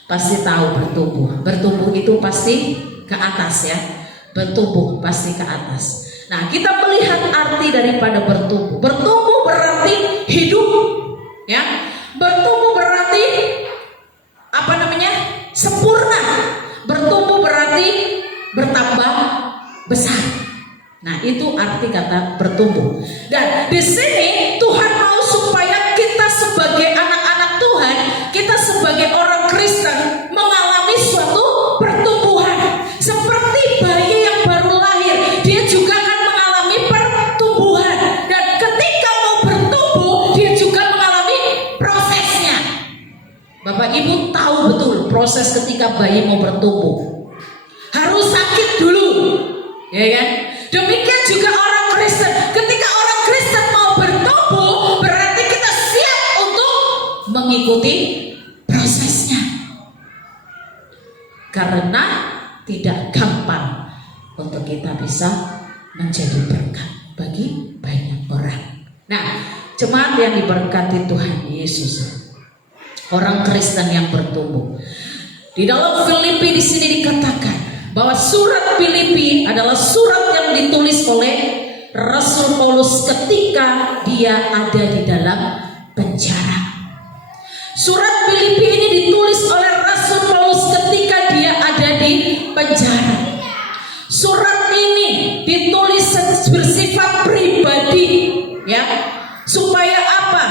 pasti tahu bertumbuh. Bertumbuh itu pasti ke atas, ya. Bertumbuh pasti ke atas. Nah, kita melihat arti daripada bertumbuh. Bertumbuh berarti hidup, ya. Bertumbuh berarti sempurna. Bertumbuh berarti bertambah besar. Nah, itu arti kata bertumbuh. Dan di sini Tuhan mau supaya kita sebagai anak-anak Tuhan, kita sebagai orang Kristen mengalami suatu pertumbuhan. Seperti bayi yang baru lahir, dia juga akan mengalami pertumbuhan. Dan ketika mau bertumbuh, dia juga mengalami prosesnya. Bapak Ibu tahu betul proses ketika bayi mau bertumbuh. Harus sakit dulu, ya kan? Demikian juga orang Kristen. Ketika orang Kristen mau bertumbuh, berarti kita siap untuk mengikuti prosesnya. Karena tidak gampang untuk kita bisa menjadi berkat bagi banyak orang. Nah, jemaat yang diberkati Tuhan Yesus, orang Kristen yang bertumbuh. Di dalam Filipi di sini dikatakan bahwa surat Filipi adalah surat yang ditulis oleh Rasul Paulus ketika dia ada di dalam penjara. Surat Filipi ini ditulis oleh Rasul Paulus ketika dia ada di penjara. Surat ini ditulis bersifat pribadi, ya. Supaya apa?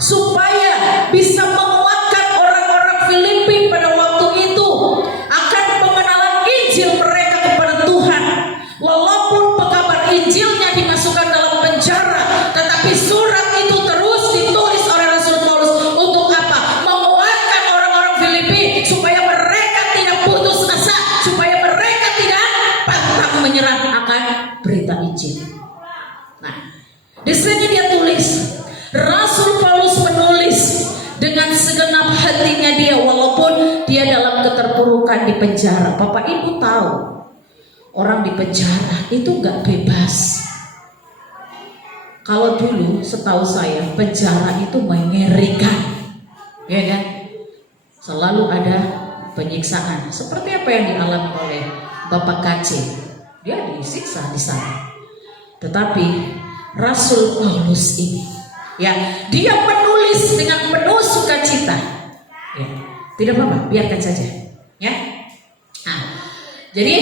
Supaya bisa menguatkan orang-orang Filipi pada waktu itu akan pengenalan Injil mereka kepada Tuhan. Walaupun pekabar Injilnya dimasukkan dalam penjara, tetapi surat itu terus ditulis oleh Rasul Paulus untuk apa? Menguatkan orang-orang Filipi supaya mereka tidak putus asa, supaya mereka tidak pantang menyerah akan berita Injil. Nah, di sini dia tulis, Rasul Paulus menulis dengan segenap hatinya dia, walaupun dia dalam keterpurukan di penjara. Bapak Ibu tahu, orang di penjara itu gak bebas. Kalau dulu setahu saya penjara itu mengerikan, ya kan? Selalu ada penyiksaan. Seperti apa yang dialami oleh Bapak KC, dia disiksa di sana. Tetapi Rasul Paulus ini, ya, dia menulis dengan penuh sukacita. Ya, tidak apa-apa, biarkan saja, ya. Nah, jadi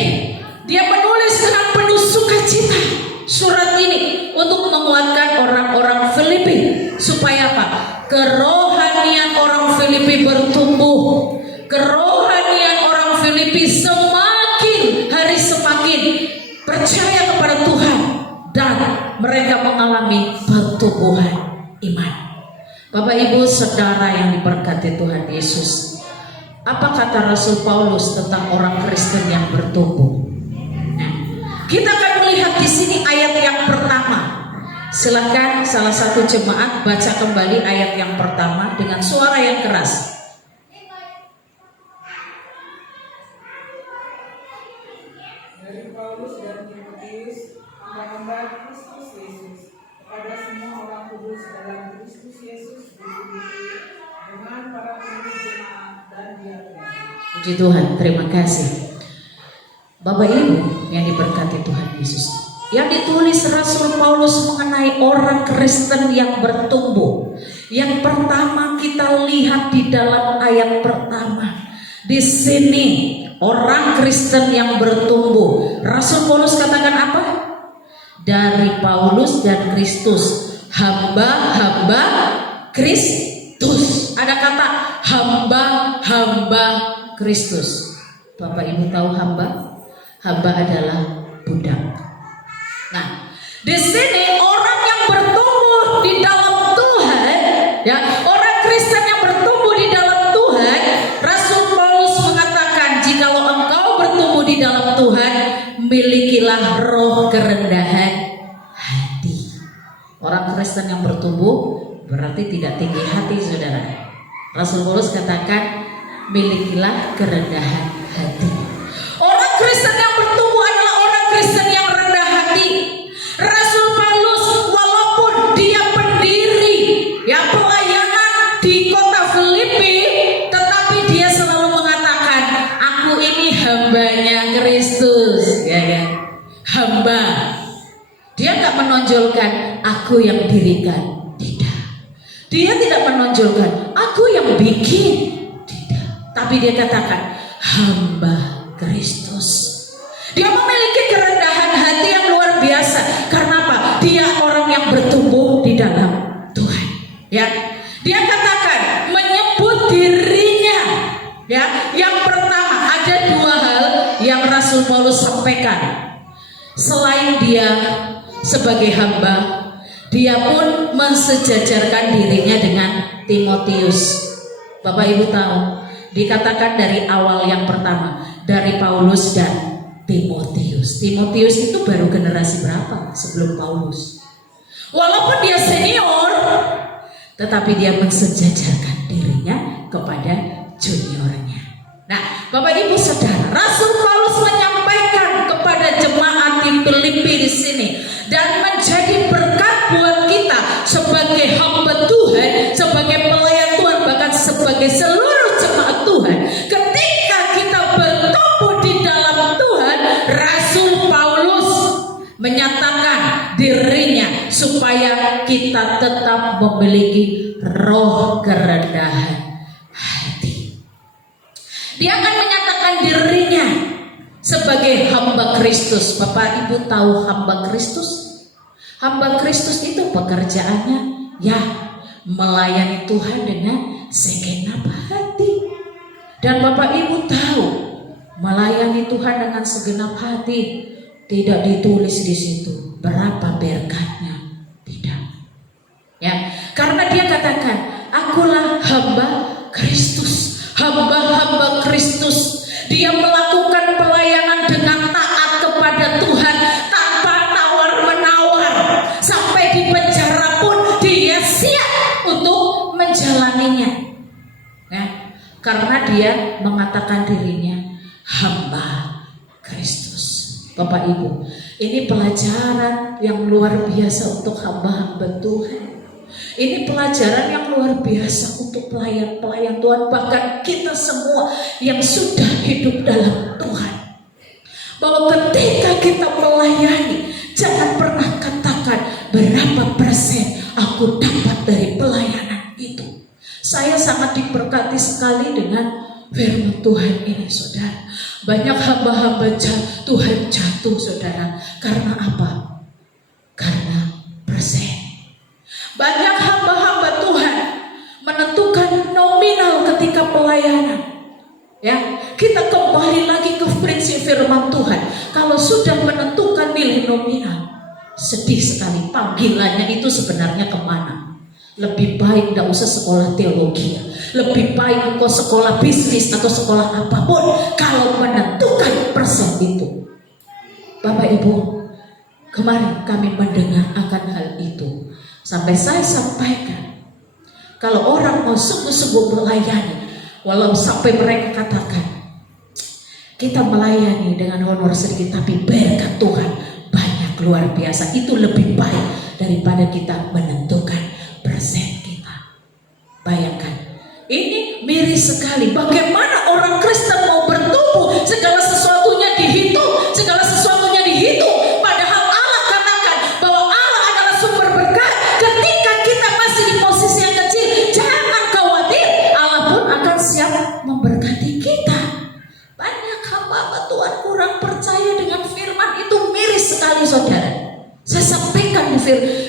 dia menulis dengan penuh sukacita surat ini untuk menguatkan orang-orang Filipi supaya apa? Kerohanian orang Filipi bertumbuh, Bapak Ibu Saudara yang diberkati Tuhan Yesus, apa kata Rasul Paulus tentang orang Kristen yang bertumbuh? Nah, kita akan melihat di sini ayat yang pertama. Silakan salah satu jemaat baca kembali ayat yang pertama dengan suara yang keras. Dari Paulus dan Timotius, hamba-hamba Kristus Yesus, kepada semua orang kudus dalam Kristus Yesus di Filipi, dengan para pemimpin jemaat dan diakon. Puji Tuhan, terima kasih. Bapak Ibu yang diberkati Tuhan Yesus, yang ditulis Rasul Paulus mengenai orang Kristen yang bertumbuh. Yang pertama kita lihat di dalam ayat pertama. Di sini orang Kristen yang bertumbuh. Rasul Paulus katakan apa? Dari Paulus dan Kristus, hamba-hamba Kristus. Ada kata hamba-hamba Kristus. Bapak Ibu tahu hamba? Hamba adalah budak. Nah, di sini orang yang bertumbuh di dalam Tuhan, ya, orang Kristen yang bertumbuh di dalam Tuhan, Rasul Paulus mengatakan, jikalau engkau bertumbuh di dalam Tuhan, milikilah roh kerendahan hati. Orang Kristen yang bertumbuh berarti tidak tinggi hati, saudara. Rasul Paulus katakan, milikilah kerendahan hati. Orang Kristen yang bertumbuh adalah orang Kristen yang rendah hati. Rasul Paulus walaupun dia pendiri yang pelayanan di kota Filipi, tetapi dia selalu mengatakan, aku ini hambanya Kristus, ya kan? Hamba. Dia nggak menonjolkan aku yang dirikan, tidak. Dia tidak menonjolkan aku yang bikin, tidak. Tapi dia katakan hamba Kristus. Dia memiliki kerendahan hati yang luar biasa. Karena apa? Dia orang yang bertumbuh di dalam Tuhan. Ya, dia katakan menyebut dirinya. Ya, yang pertama ada dua hal yang Rasul Paulus sampaikan. Selain dia sebagai hamba, dia pun mensejajarkan dirinya dengan Timotius. Bapak Ibu tahu, dikatakan dari awal yang pertama, dari Paulus dan Timotius. Timotius itu baru generasi berapa sebelum Paulus? Walaupun dia senior, tetapi dia mensejajarkan dirinya kepada juniornya. Nah, Bapak Ibu Saudara, Rasul Paulus menyampaikan kepada jemaat di Filipi di sini dan menjadi berkat buat kita sebagai hamba Tuhan, sebagai pelayan Tuhan, bahkan sebagai seluruh jemaat Tuhan. Ketika kita bertumbuh di dalam Tuhan, Rasul Paulus menyatakan dirinya supaya kita tetap memiliki roh kerendahan hati. Dia akan menyatakan dirinya sebagai hamba Kristus. Bapak Ibu tahu hamba Kristus? Hamba Kristus itu pekerjaannya ya melayani Tuhan dengan segenap hati. Dan Bapak Ibu tahu, melayani Tuhan dengan segenap hati tidak ditulis di situ berapa berkatnya, tidak. Ya, karena dia katakan, akulah hamba Kristus, hamba-hamba Kristus. Dia melakukan pelayanan dengan taat kepada Tuhan tanpa tawar-menawar. Sampai di penjara pun dia siap untuk menjalaninya. Ya, karena dia mengatakan dirinya hamba Kristus. Bapak Ibu, ini pelajaran yang luar biasa untuk hamba-hamba Tuhan. Ini pelajaran yang luar biasa untuk pelayan-pelayan Tuhan, bahkan kita semua yang sudah hidup dalam Tuhan. Bahwa ketika kita melayani, jangan pernah katakan berapa persen aku dapat dari pelayanan itu. Saya sangat diberkati sekali dengan firman Tuhan ini, saudara. Banyak hamba-hamba Tuhan jatuh, saudara. Karena apa? Karena persen. Banyak hamba-hamba Tuhan menentukan nominal ketika pelayanan. Ya, kita kembali lagi ke prinsip firman Tuhan. Kalau sudah menentukan nilai nominal, sedih sekali. Panggilannya itu sebenarnya kemana? Lebih baik tidak usah sekolah teologi. Lebih baik engkau sekolah bisnis atau sekolah apapun, kalau menentukan persen itu. Bapak Ibu, kemarin kami mendengar akan hal itu. Sampai saya sampaikan, kalau orang mau sungguh-sungguh melayani, walau sampai mereka katakan, kita melayani dengan honor sedikit, tapi berkat Tuhan banyak luar biasa. Itu lebih baik daripada kita menentukan persen kita. Bayangkan, ini miris sekali. Bagaimana orang Kristen mau bertumbuh, segala sesuatunya dihitung, segala sesuatunya dihitung. Padahal Allah katakan bahwa Allah adalah sumber berkat. Ketika kita masih di posisi yang kecil, jangan khawatir, Allah pun akan siap memberkati kita. Banyak hamba Tuhan kurang percaya dengan firman itu, miris sekali saudara. Saya sampaikan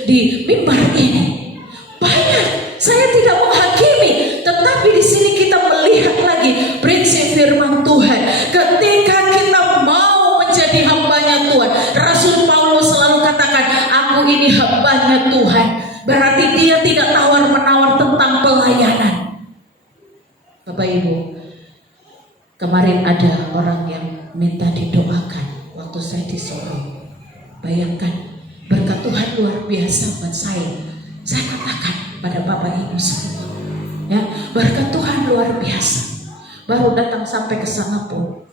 di mimbar ini, banyak, saya tidak menghakimi, tetapi di sini kita melihat lagi prinsip firman Tuhan. Ketika kita mau menjadi hambanya Tuhan, Rasul Paulus selalu katakan, aku ini hambanya Tuhan. Berarti dia tidak tawar-menawar tentang pelayanan. Bapak Ibu, kemarin ada orang yang minta didoakan waktu saya di Solo. Bayangkan, berkat Tuhan luar biasa buat saya. Saya katakan pada Bapak Ibu semua, ya, berkat Tuhan luar biasa. Baru datang sampai ke sana pun,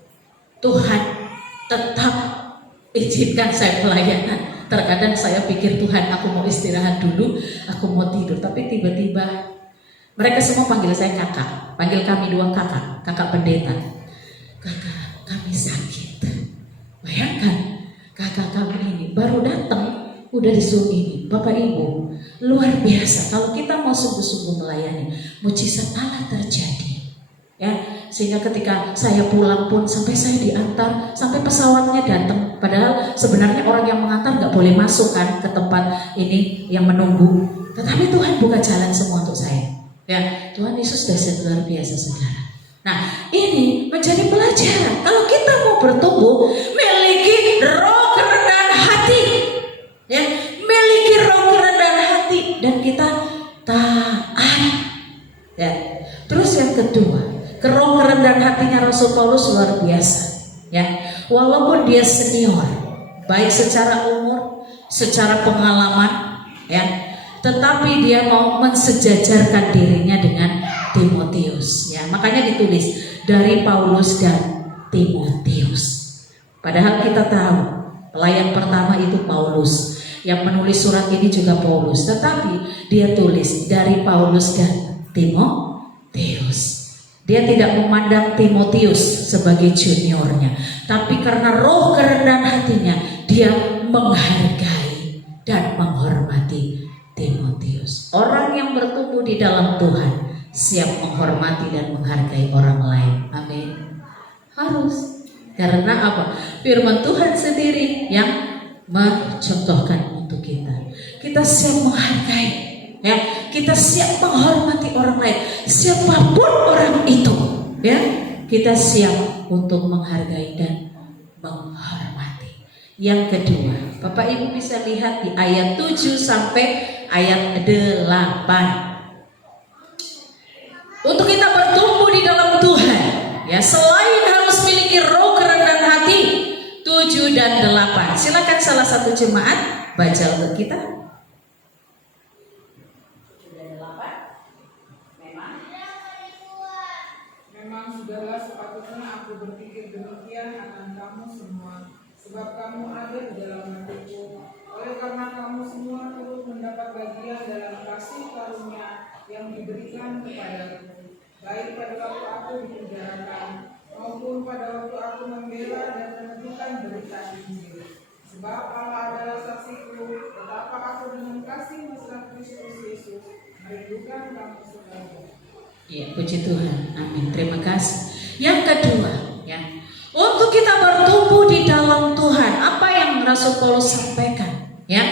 Tuhan tetap izinkan saya pelayanan. Terkadang saya pikir, Tuhan, aku mau istirahat dulu, aku mau tidur. Tapi tiba-tiba mereka semua panggil saya kakak, panggil kami dua kakak, kakak pendeta. Kakak, kami sakit. Bayangkan, kakak kami ini baru datang, udah disuruh ini. Bapak Ibu, luar biasa. Kalau kita mau sungguh-sungguh melayani, mujizat Allah terjadi. Ya, sehingga ketika saya pulang pun, sampai saya diantar, sampai pesawatnya datang. Padahal sebenarnya orang yang mengantar nggak boleh masuk kan ke tempat ini yang menunggu. Tetapi Tuhan buka jalan semua untuk saya. Ya, Tuhan Yesus dahsyat luar biasa, saudara. Nah, ini menjadi pelajaran. Kalau kita mau bertumbuh, miliki roh kerendahan hati, ya, miliki roh kerendahan hati, dan kita taat. Ya. Terus yang kedua, roh kerendahan hatinya Rasul Paulus luar biasa. Ya, walaupun dia senior, baik secara umur, secara pengalaman, ya, tetapi dia mau mensejajarkan dirinya dengan Timotius, ya. Makanya ditulis dari Paulus dan Timotius. Padahal kita tahu pelayan pertama itu Paulus, yang menulis surat ini juga Paulus, tetapi dia tulis dari Paulus dan Timotius. Dia tidak memandang Timotius sebagai juniornya, tapi karena roh kerendahan hatinya, dia menghargai dan menghormati Timotius. Orang yang bertumbuh di dalam Tuhan siap menghormati dan menghargai orang lain. Amin. Harus. Karena apa? Firman Tuhan sendiri yang mencontohkan untuk kita. Kita siap menghargai, ya. Kita siap menghormati orang lain, siapapun orang itu, ya. Kita siap untuk menghargai dan menghormati. Yang kedua, Bapak Ibu bisa lihat di ayat 7 sampai ayat 8. Untuk kita bertumbuh di dalam Tuhan, ya, selain harus miliki roh kerendahan hati, 7 dan 8. Silakan salah satu jemaat baca untuk kita. Memang sudahlah sepatutnya aku berpikir demikian akan kamu semua, sebab kamu ada di dalam hatiku. Oleh karena kamu semua turut mendapat bagian dalam kasih karunia yang diberikan kepadaku, baik pada waktu aku dipenjarakan maupun pada waktu aku membela dan menentukan berita Injil. Sebab Allah adalah saksiku betapa aku dengan kasih mesra Kristus Yesus merindukan kamu sekalian. Ya, puji Tuhan. Amin. Terima kasih. Yang kedua, ya, untuk kita bertumbuh di dalam Tuhan, apa yang Rasul Paulus sampaikan, ya,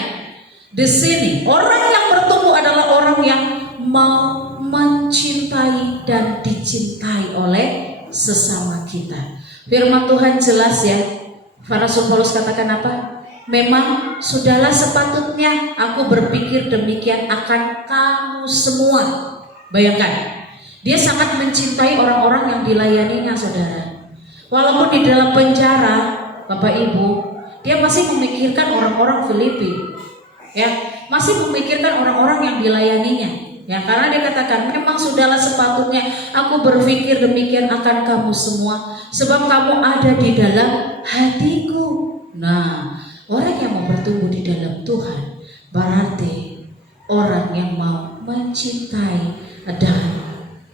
di sini orang yang bertumbuh adalah orang yang mau mencintai dan dicintai oleh sesama kita. Firman Tuhan jelas, ya. Rasul Paulus katakan apa? memang sudahlah sepatutnya aku berpikir demikian akan kamu semua. Bayangkan, dia sangat mencintai orang-orang yang dilayaninya, saudara. Walaupun di dalam penjara, Bapak Ibu, dia masih memikirkan orang-orang Filipi, ya, masih memikirkan orang-orang yang dilayaninya, ya, karena dia katakan memang sudahlah sepatutnya aku berpikir demikian akan kamu semua, sebab kamu ada di dalam hatiku. Nah, orang yang mau bertumbuh di dalam Tuhan berarti orang yang mau mencintai dan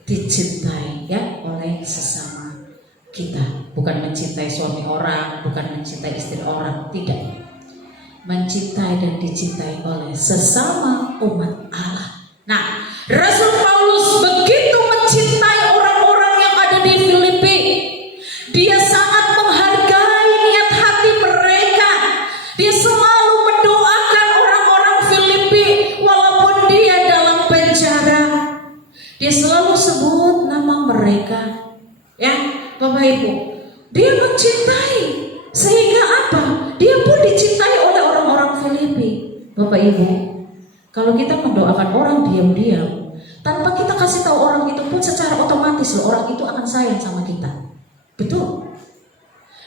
dicintai, ya, oleh sesama kita. Bukan mencintai suami orang, bukan mencintai istri orang, tidak. Mencintai dan dicintai oleh sesama umat Allah. Nah, Rasul Paulus begitu mencintai orang-orang yang ada di Filipi. Dia sangat menghargai niat hati mereka. Dia selalu mendoakan orang-orang Filipi walaupun dia dalam penjara. Dia selalu sebut nama mereka, ya, Bapak Ibu. Dia mencintai sehingga apa? Dia pun dicintai oleh orang-orang Filipi. Bapak Ibu, kalau kita mendoakan orang diam-diam tanpa kita kasih tahu orang itu pun secara otomatis loh, orang itu akan sayang sama kita. Betul?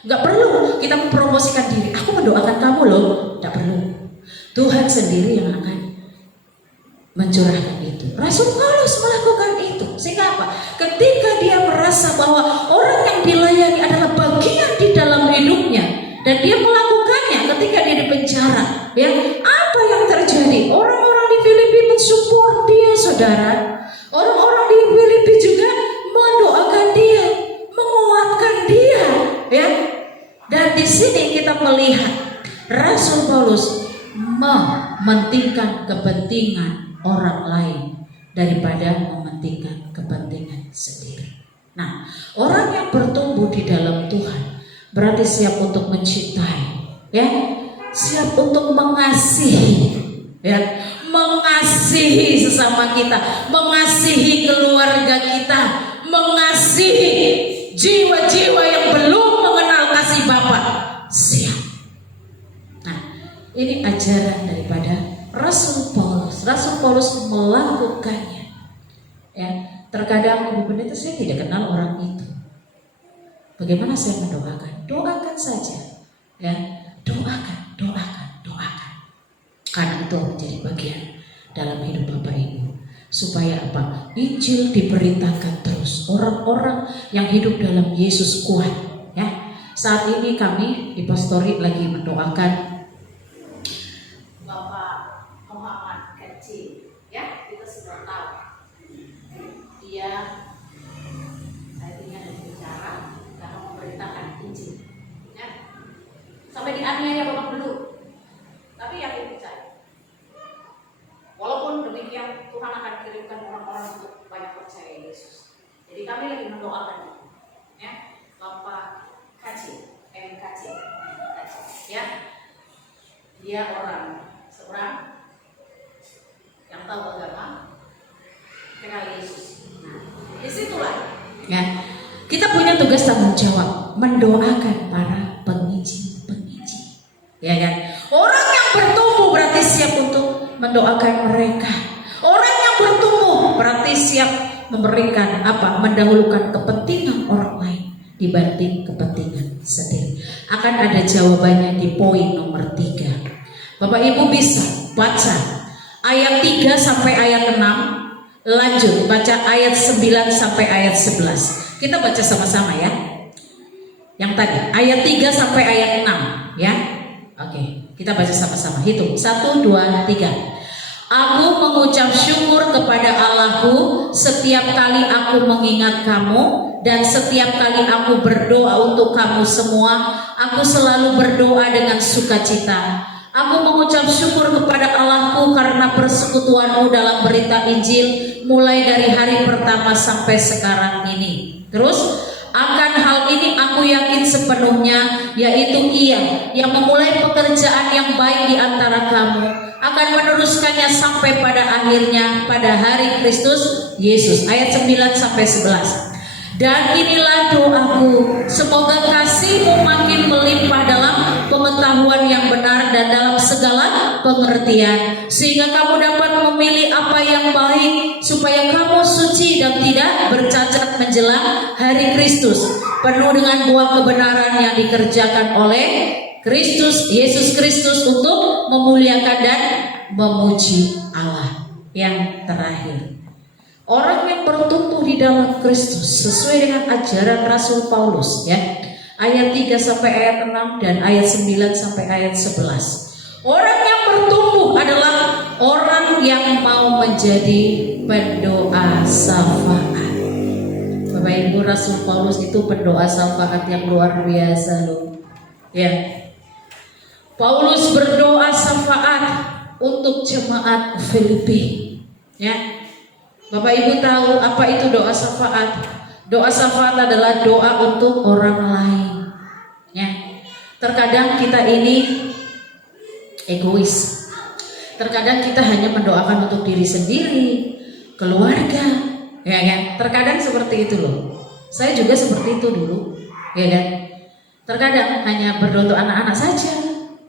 Gak perlu kita mempromosikan diri, aku mendoakan kamu loh. Gak perlu. Tuhan sendiri yang akan mencurahkan itu. Rasul Paulus melakukan itu. Sehingga apa? Ketika dia merasa bahwa orang yang dilayani adalah bagian di dalam hidupnya dan dia melakukannya ketika dia di penjara, ya, apa yang terjadi? Orang-orang di Filipi mensupport dia, saudara. Orang-orang di Filipi juga mendoakan dia, menguatkan dia, ya. Dan di sini kita melihat Rasul Paulus mementingkan kepentingan orang lain daripada mementingkan kepentingan sendiri. Nah, orang yang bertumbuh di dalam Tuhan berarti siap untuk mencintai, ya, siap untuk mengasihi, ya, mengasihi sesama kita, mengasihi keluarga kita, mengasihi jiwa-jiwa yang belum mengenal kasih Bapa. Siap. Nah, ini ajaran daripada Rasul Paulus. Rasul Paulus melakukannya, ya. Terkadang Ibu Pendeta, saya tidak kenal orang itu. Bagaimana saya mendoakan? Doakan saja, ya. Doakan. Karena itu menjadi bagian dalam hidup Bapak Ibu. Supaya apa? Injil diberitakan terus. Orang-orang yang hidup dalam Yesus kuat, ya. Saat ini kami di Pastori lagi mendoakan Bapak Muhammad Kecil, ya. Kita sudah tahu dia, saya tinggal di bicara karena memberitakan Injil, ya. Sampai dianiaya Bapak dulu, tapi yakin percaya. Walaupun demikian, Tuhan akan kirimkan orang-orang untuk banyak percaya Yesus. Jadi kami lagi mendoakan, ya, Bapak Kacil, ya. Dia orang seberang yang tahu agama, kenal Yesus. Nah, disitulah, ya, kita punya tugas tanggung jawab mendoakan para penginjil, ya kan? Orang yang bertumbuh berarti siap untuk mendoakan mereka. Orang yang bertumbuh berarti siap memberikan apa? Mendahulukan kepentingan orang lain dibanding kepentingan sendiri. Akan ada jawabannya di poin nomor 3. Bapak Ibu bisa baca ayat 3 sampai ayat 6. Lanjut baca ayat 9 sampai ayat 11. Kita baca sama-sama, ya. Yang tadi ayat 3 sampai ayat 6, ya. Oke, kita baca sama-sama. Hitung 1, 2, 3. Aku mengucap syukur kepada Allahku setiap kali aku mengingat kamu, dan setiap kali aku berdoa untuk kamu semua. Aku selalu berdoa dengan sukacita. Aku mengucap syukur kepada Allahku karena persekutuanmu dalam berita Injil mulai dari hari pertama sampai sekarang ini. Terus, akan hal ini aku yakin sepenuhnya, yaitu Ia yang memulai pekerjaan yang baik di antara kamu akan meneruskannya sampai pada akhirnya pada hari Kristus Yesus. Ayat 9 sampai 11. Dan inilah doaku, semoga kasihmu makin melimpah dalam pengetahuan yang benar dan segala pengertian, sehingga kamu dapat memilih apa yang baik, supaya kamu suci dan tidak bercacat menjelang hari Kristus, penuh dengan buah kebenaran yang dikerjakan oleh Kristus, Yesus Kristus, untuk memuliakan dan memuji Allah. Yang terakhir, orang yang bertumbuh di dalam Kristus sesuai dengan ajaran Rasul Paulus, ya, ayat 3 sampai ayat 6 dan ayat 9 sampai ayat 11. Orang yang bertumbuh adalah orang yang mau menjadi pendoa syafaat. Bapak Ibu, Rasul Paulus itu pendoa syafaat yang luar biasa loh. Ya. Paulus berdoa syafaat untuk jemaat Filipi. Ya. Bapak Ibu tahu apa itu doa syafaat? Doa syafaat adalah doa untuk orang lain. Ya. Terkadang kita ini egois. Terkadang kita hanya mendoakan untuk diri sendiri, keluarga, ya kan? Terkadang seperti itu loh. Saya juga seperti itu dulu, ya kan? Terkadang hanya berdoa untuk anak-anak saja,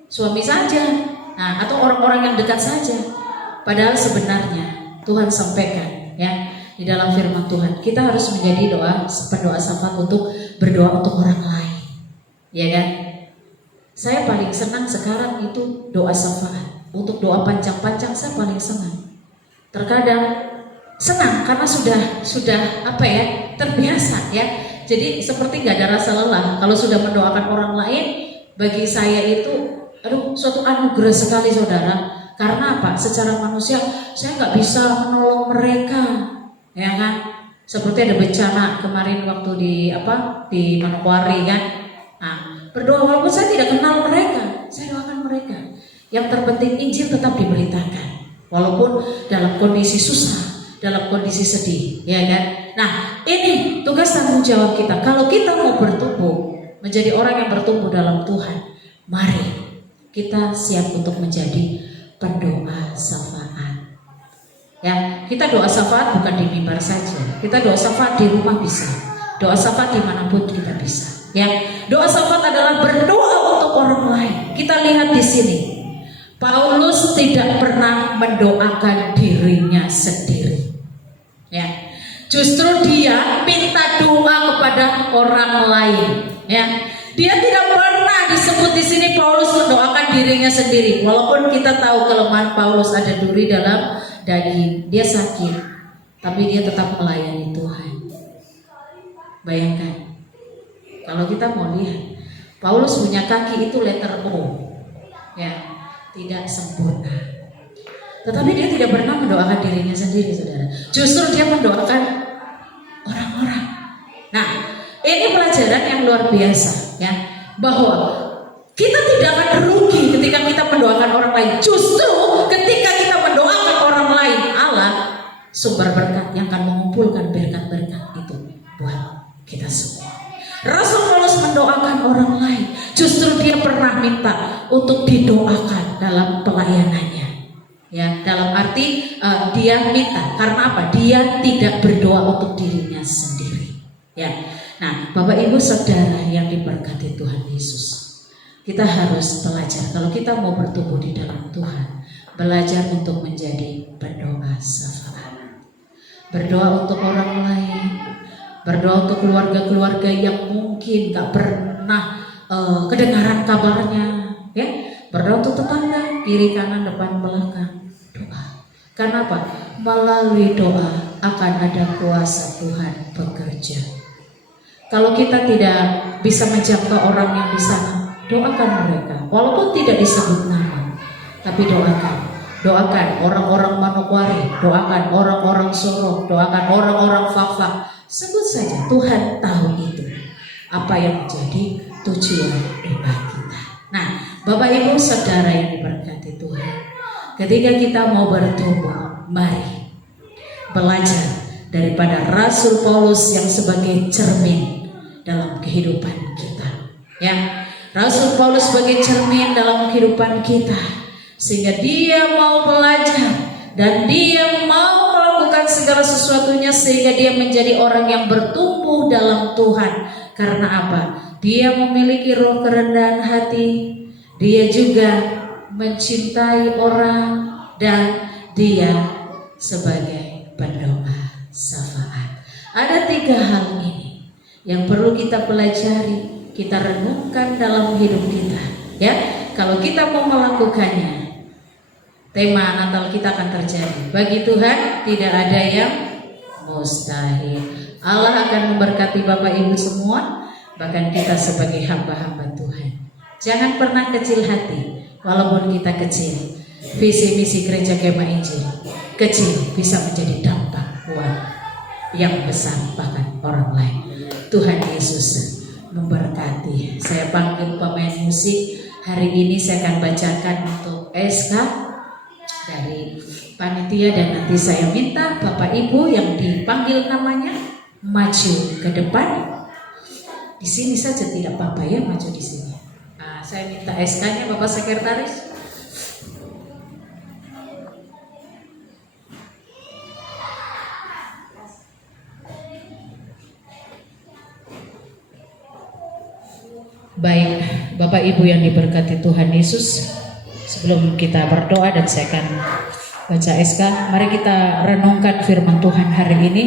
suami saja, nah, atau orang-orang yang dekat saja. Padahal sebenarnya Tuhan sampaikan, ya, di dalam firman Tuhan, kita harus menjadi pendoa syafaat untuk berdoa untuk orang lain, ya kan? Saya paling senang sekarang itu doa syafaat. Untuk doa panjang-panjang saya paling senang. Terkadang senang karena sudah apa ya, terbiasa ya. Jadi seperti nggak ada rasa lelah. Kalau sudah mendoakan orang lain, bagi saya itu suatu anugerah sekali, saudara. Karena apa? Secara manusia saya nggak bisa menolong mereka, ya kan? Seperti ada bencana kemarin waktu di Manokwari kan. Nah, berdoa walaupun saya tidak kenal mereka, saya doakan mereka. Yang terpenting Injil tetap diberitakan, walaupun dalam kondisi susah, dalam kondisi sedih, ya kan? Nah, ini tugas tanggung jawab kita. Kalau kita mau bertumbuh menjadi orang yang bertumbuh dalam Tuhan, mari kita siap untuk menjadi pendoa syafaat. Ya, kita doa syafaat bukan di mimbar saja. Kita doa syafaat di rumah bisa, doa syafaat dimanapun kita bisa. Ya, doa syafaat adalah berdoa untuk orang lain. Kita lihat di sini. Paulus tidak pernah mendoakan dirinya sendiri. Ya. Justru dia minta doa kepada orang lain. Ya. Dia tidak pernah disebut di sini Paulus mendoakan dirinya sendiri. Walaupun kita tahu kelemahan Paulus, ada duri dalam daging. Dia sakit, tapi dia tetap melayani Tuhan. Bayangkan, kalau kita mau lihat, Paulus punya kaki itu letter O. Ya. Tidak sempurna, tetapi dia tidak pernah mendoakan dirinya sendiri, saudara. Justru dia mendoakan orang-orang. Nah, ini pelajaran yang luar biasa, ya, bahwa kita tidak akan rugi ketika kita mendoakan orang lain. Justru ketika kita mendoakan orang lain, Allah sumber berkat yang akan mengumpulkan berkat-berkat itu buat kita semua. Rasul Paulus mendoakan orang lain. Justru dia pernah minta untuk didoakan dalam pelayanannya. Ya, dalam arti dia minta karena apa? Dia tidak berdoa untuk dirinya sendiri. Ya. Nah, Bapak Ibu Saudara yang diberkati Tuhan Yesus, kita harus belajar. Kalau kita mau bertumbuh di dalam Tuhan, belajar untuk menjadi pendoa syafaat. Berdoa untuk orang lain. Berdoa untuk keluarga-keluarga yang mungkin gak pernah kedengaran kabarnya, ya. Berdoa untuk tetangga, kiri kanan depan belakang. Doa. Karena apa? Melalui doa akan ada kuasa Tuhan bekerja. Kalau kita tidak bisa menjangkau orang yang di sana, doakan mereka, walaupun tidak disebut nama, tapi doakan. Doakan orang-orang Manokwari, doakan orang-orang Sorong, doakan orang-orang Fakfak. Sebut saja, Tuhan tahu itu apa yang menjadi tujuan doa kita. Nah, Bapak Ibu Saudara yang diberkati Tuhan, ketika kita mau bertumbuh, mari belajar daripada Rasul Paulus yang sebagai cermin dalam kehidupan kita. Ya, Rasul Paulus sebagai cermin dalam kehidupan kita, sehingga dia mau belajar dan dia mau melakukan segala sesuatunya sehingga dia menjadi orang yang bertumbuh dalam Tuhan. Karena apa? Dia memiliki roh kerendahan hati. Dia juga mencintai orang, dan dia sebagai pendoa syafaat. Ada 3 hal ini yang perlu kita pelajari, kita renungkan dalam hidup kita. Ya, kalau kita mau melakukannya, tema Natal kita akan terjadi. Bagi Tuhan tidak ada yang mustahil. Allah akan memberkati Bapak Ibu semua, bahkan kita sebagai hamba-hamba Tuhan. Jangan pernah kecil hati, walaupun kita kecil. Visi misi Gereja Kemah Injil kecil bisa menjadi dampak kuat yang besar bahkan orang lain. Tuhan Yesus memberkati. Saya panggil pemain musik. Hari ini saya akan bacakan untuk SK dari panitia, dan nanti saya minta Bapak Ibu yang dipanggil namanya maju ke depan. Di sini saja tidak apa-apa ya, maju di sini. Nah, saya minta SK-nya Bapak Sekretaris. Baik, Bapak Ibu yang diberkati Tuhan Yesus, sebelum kita berdoa dan saya akan baca SK, mari kita renungkan firman Tuhan hari ini.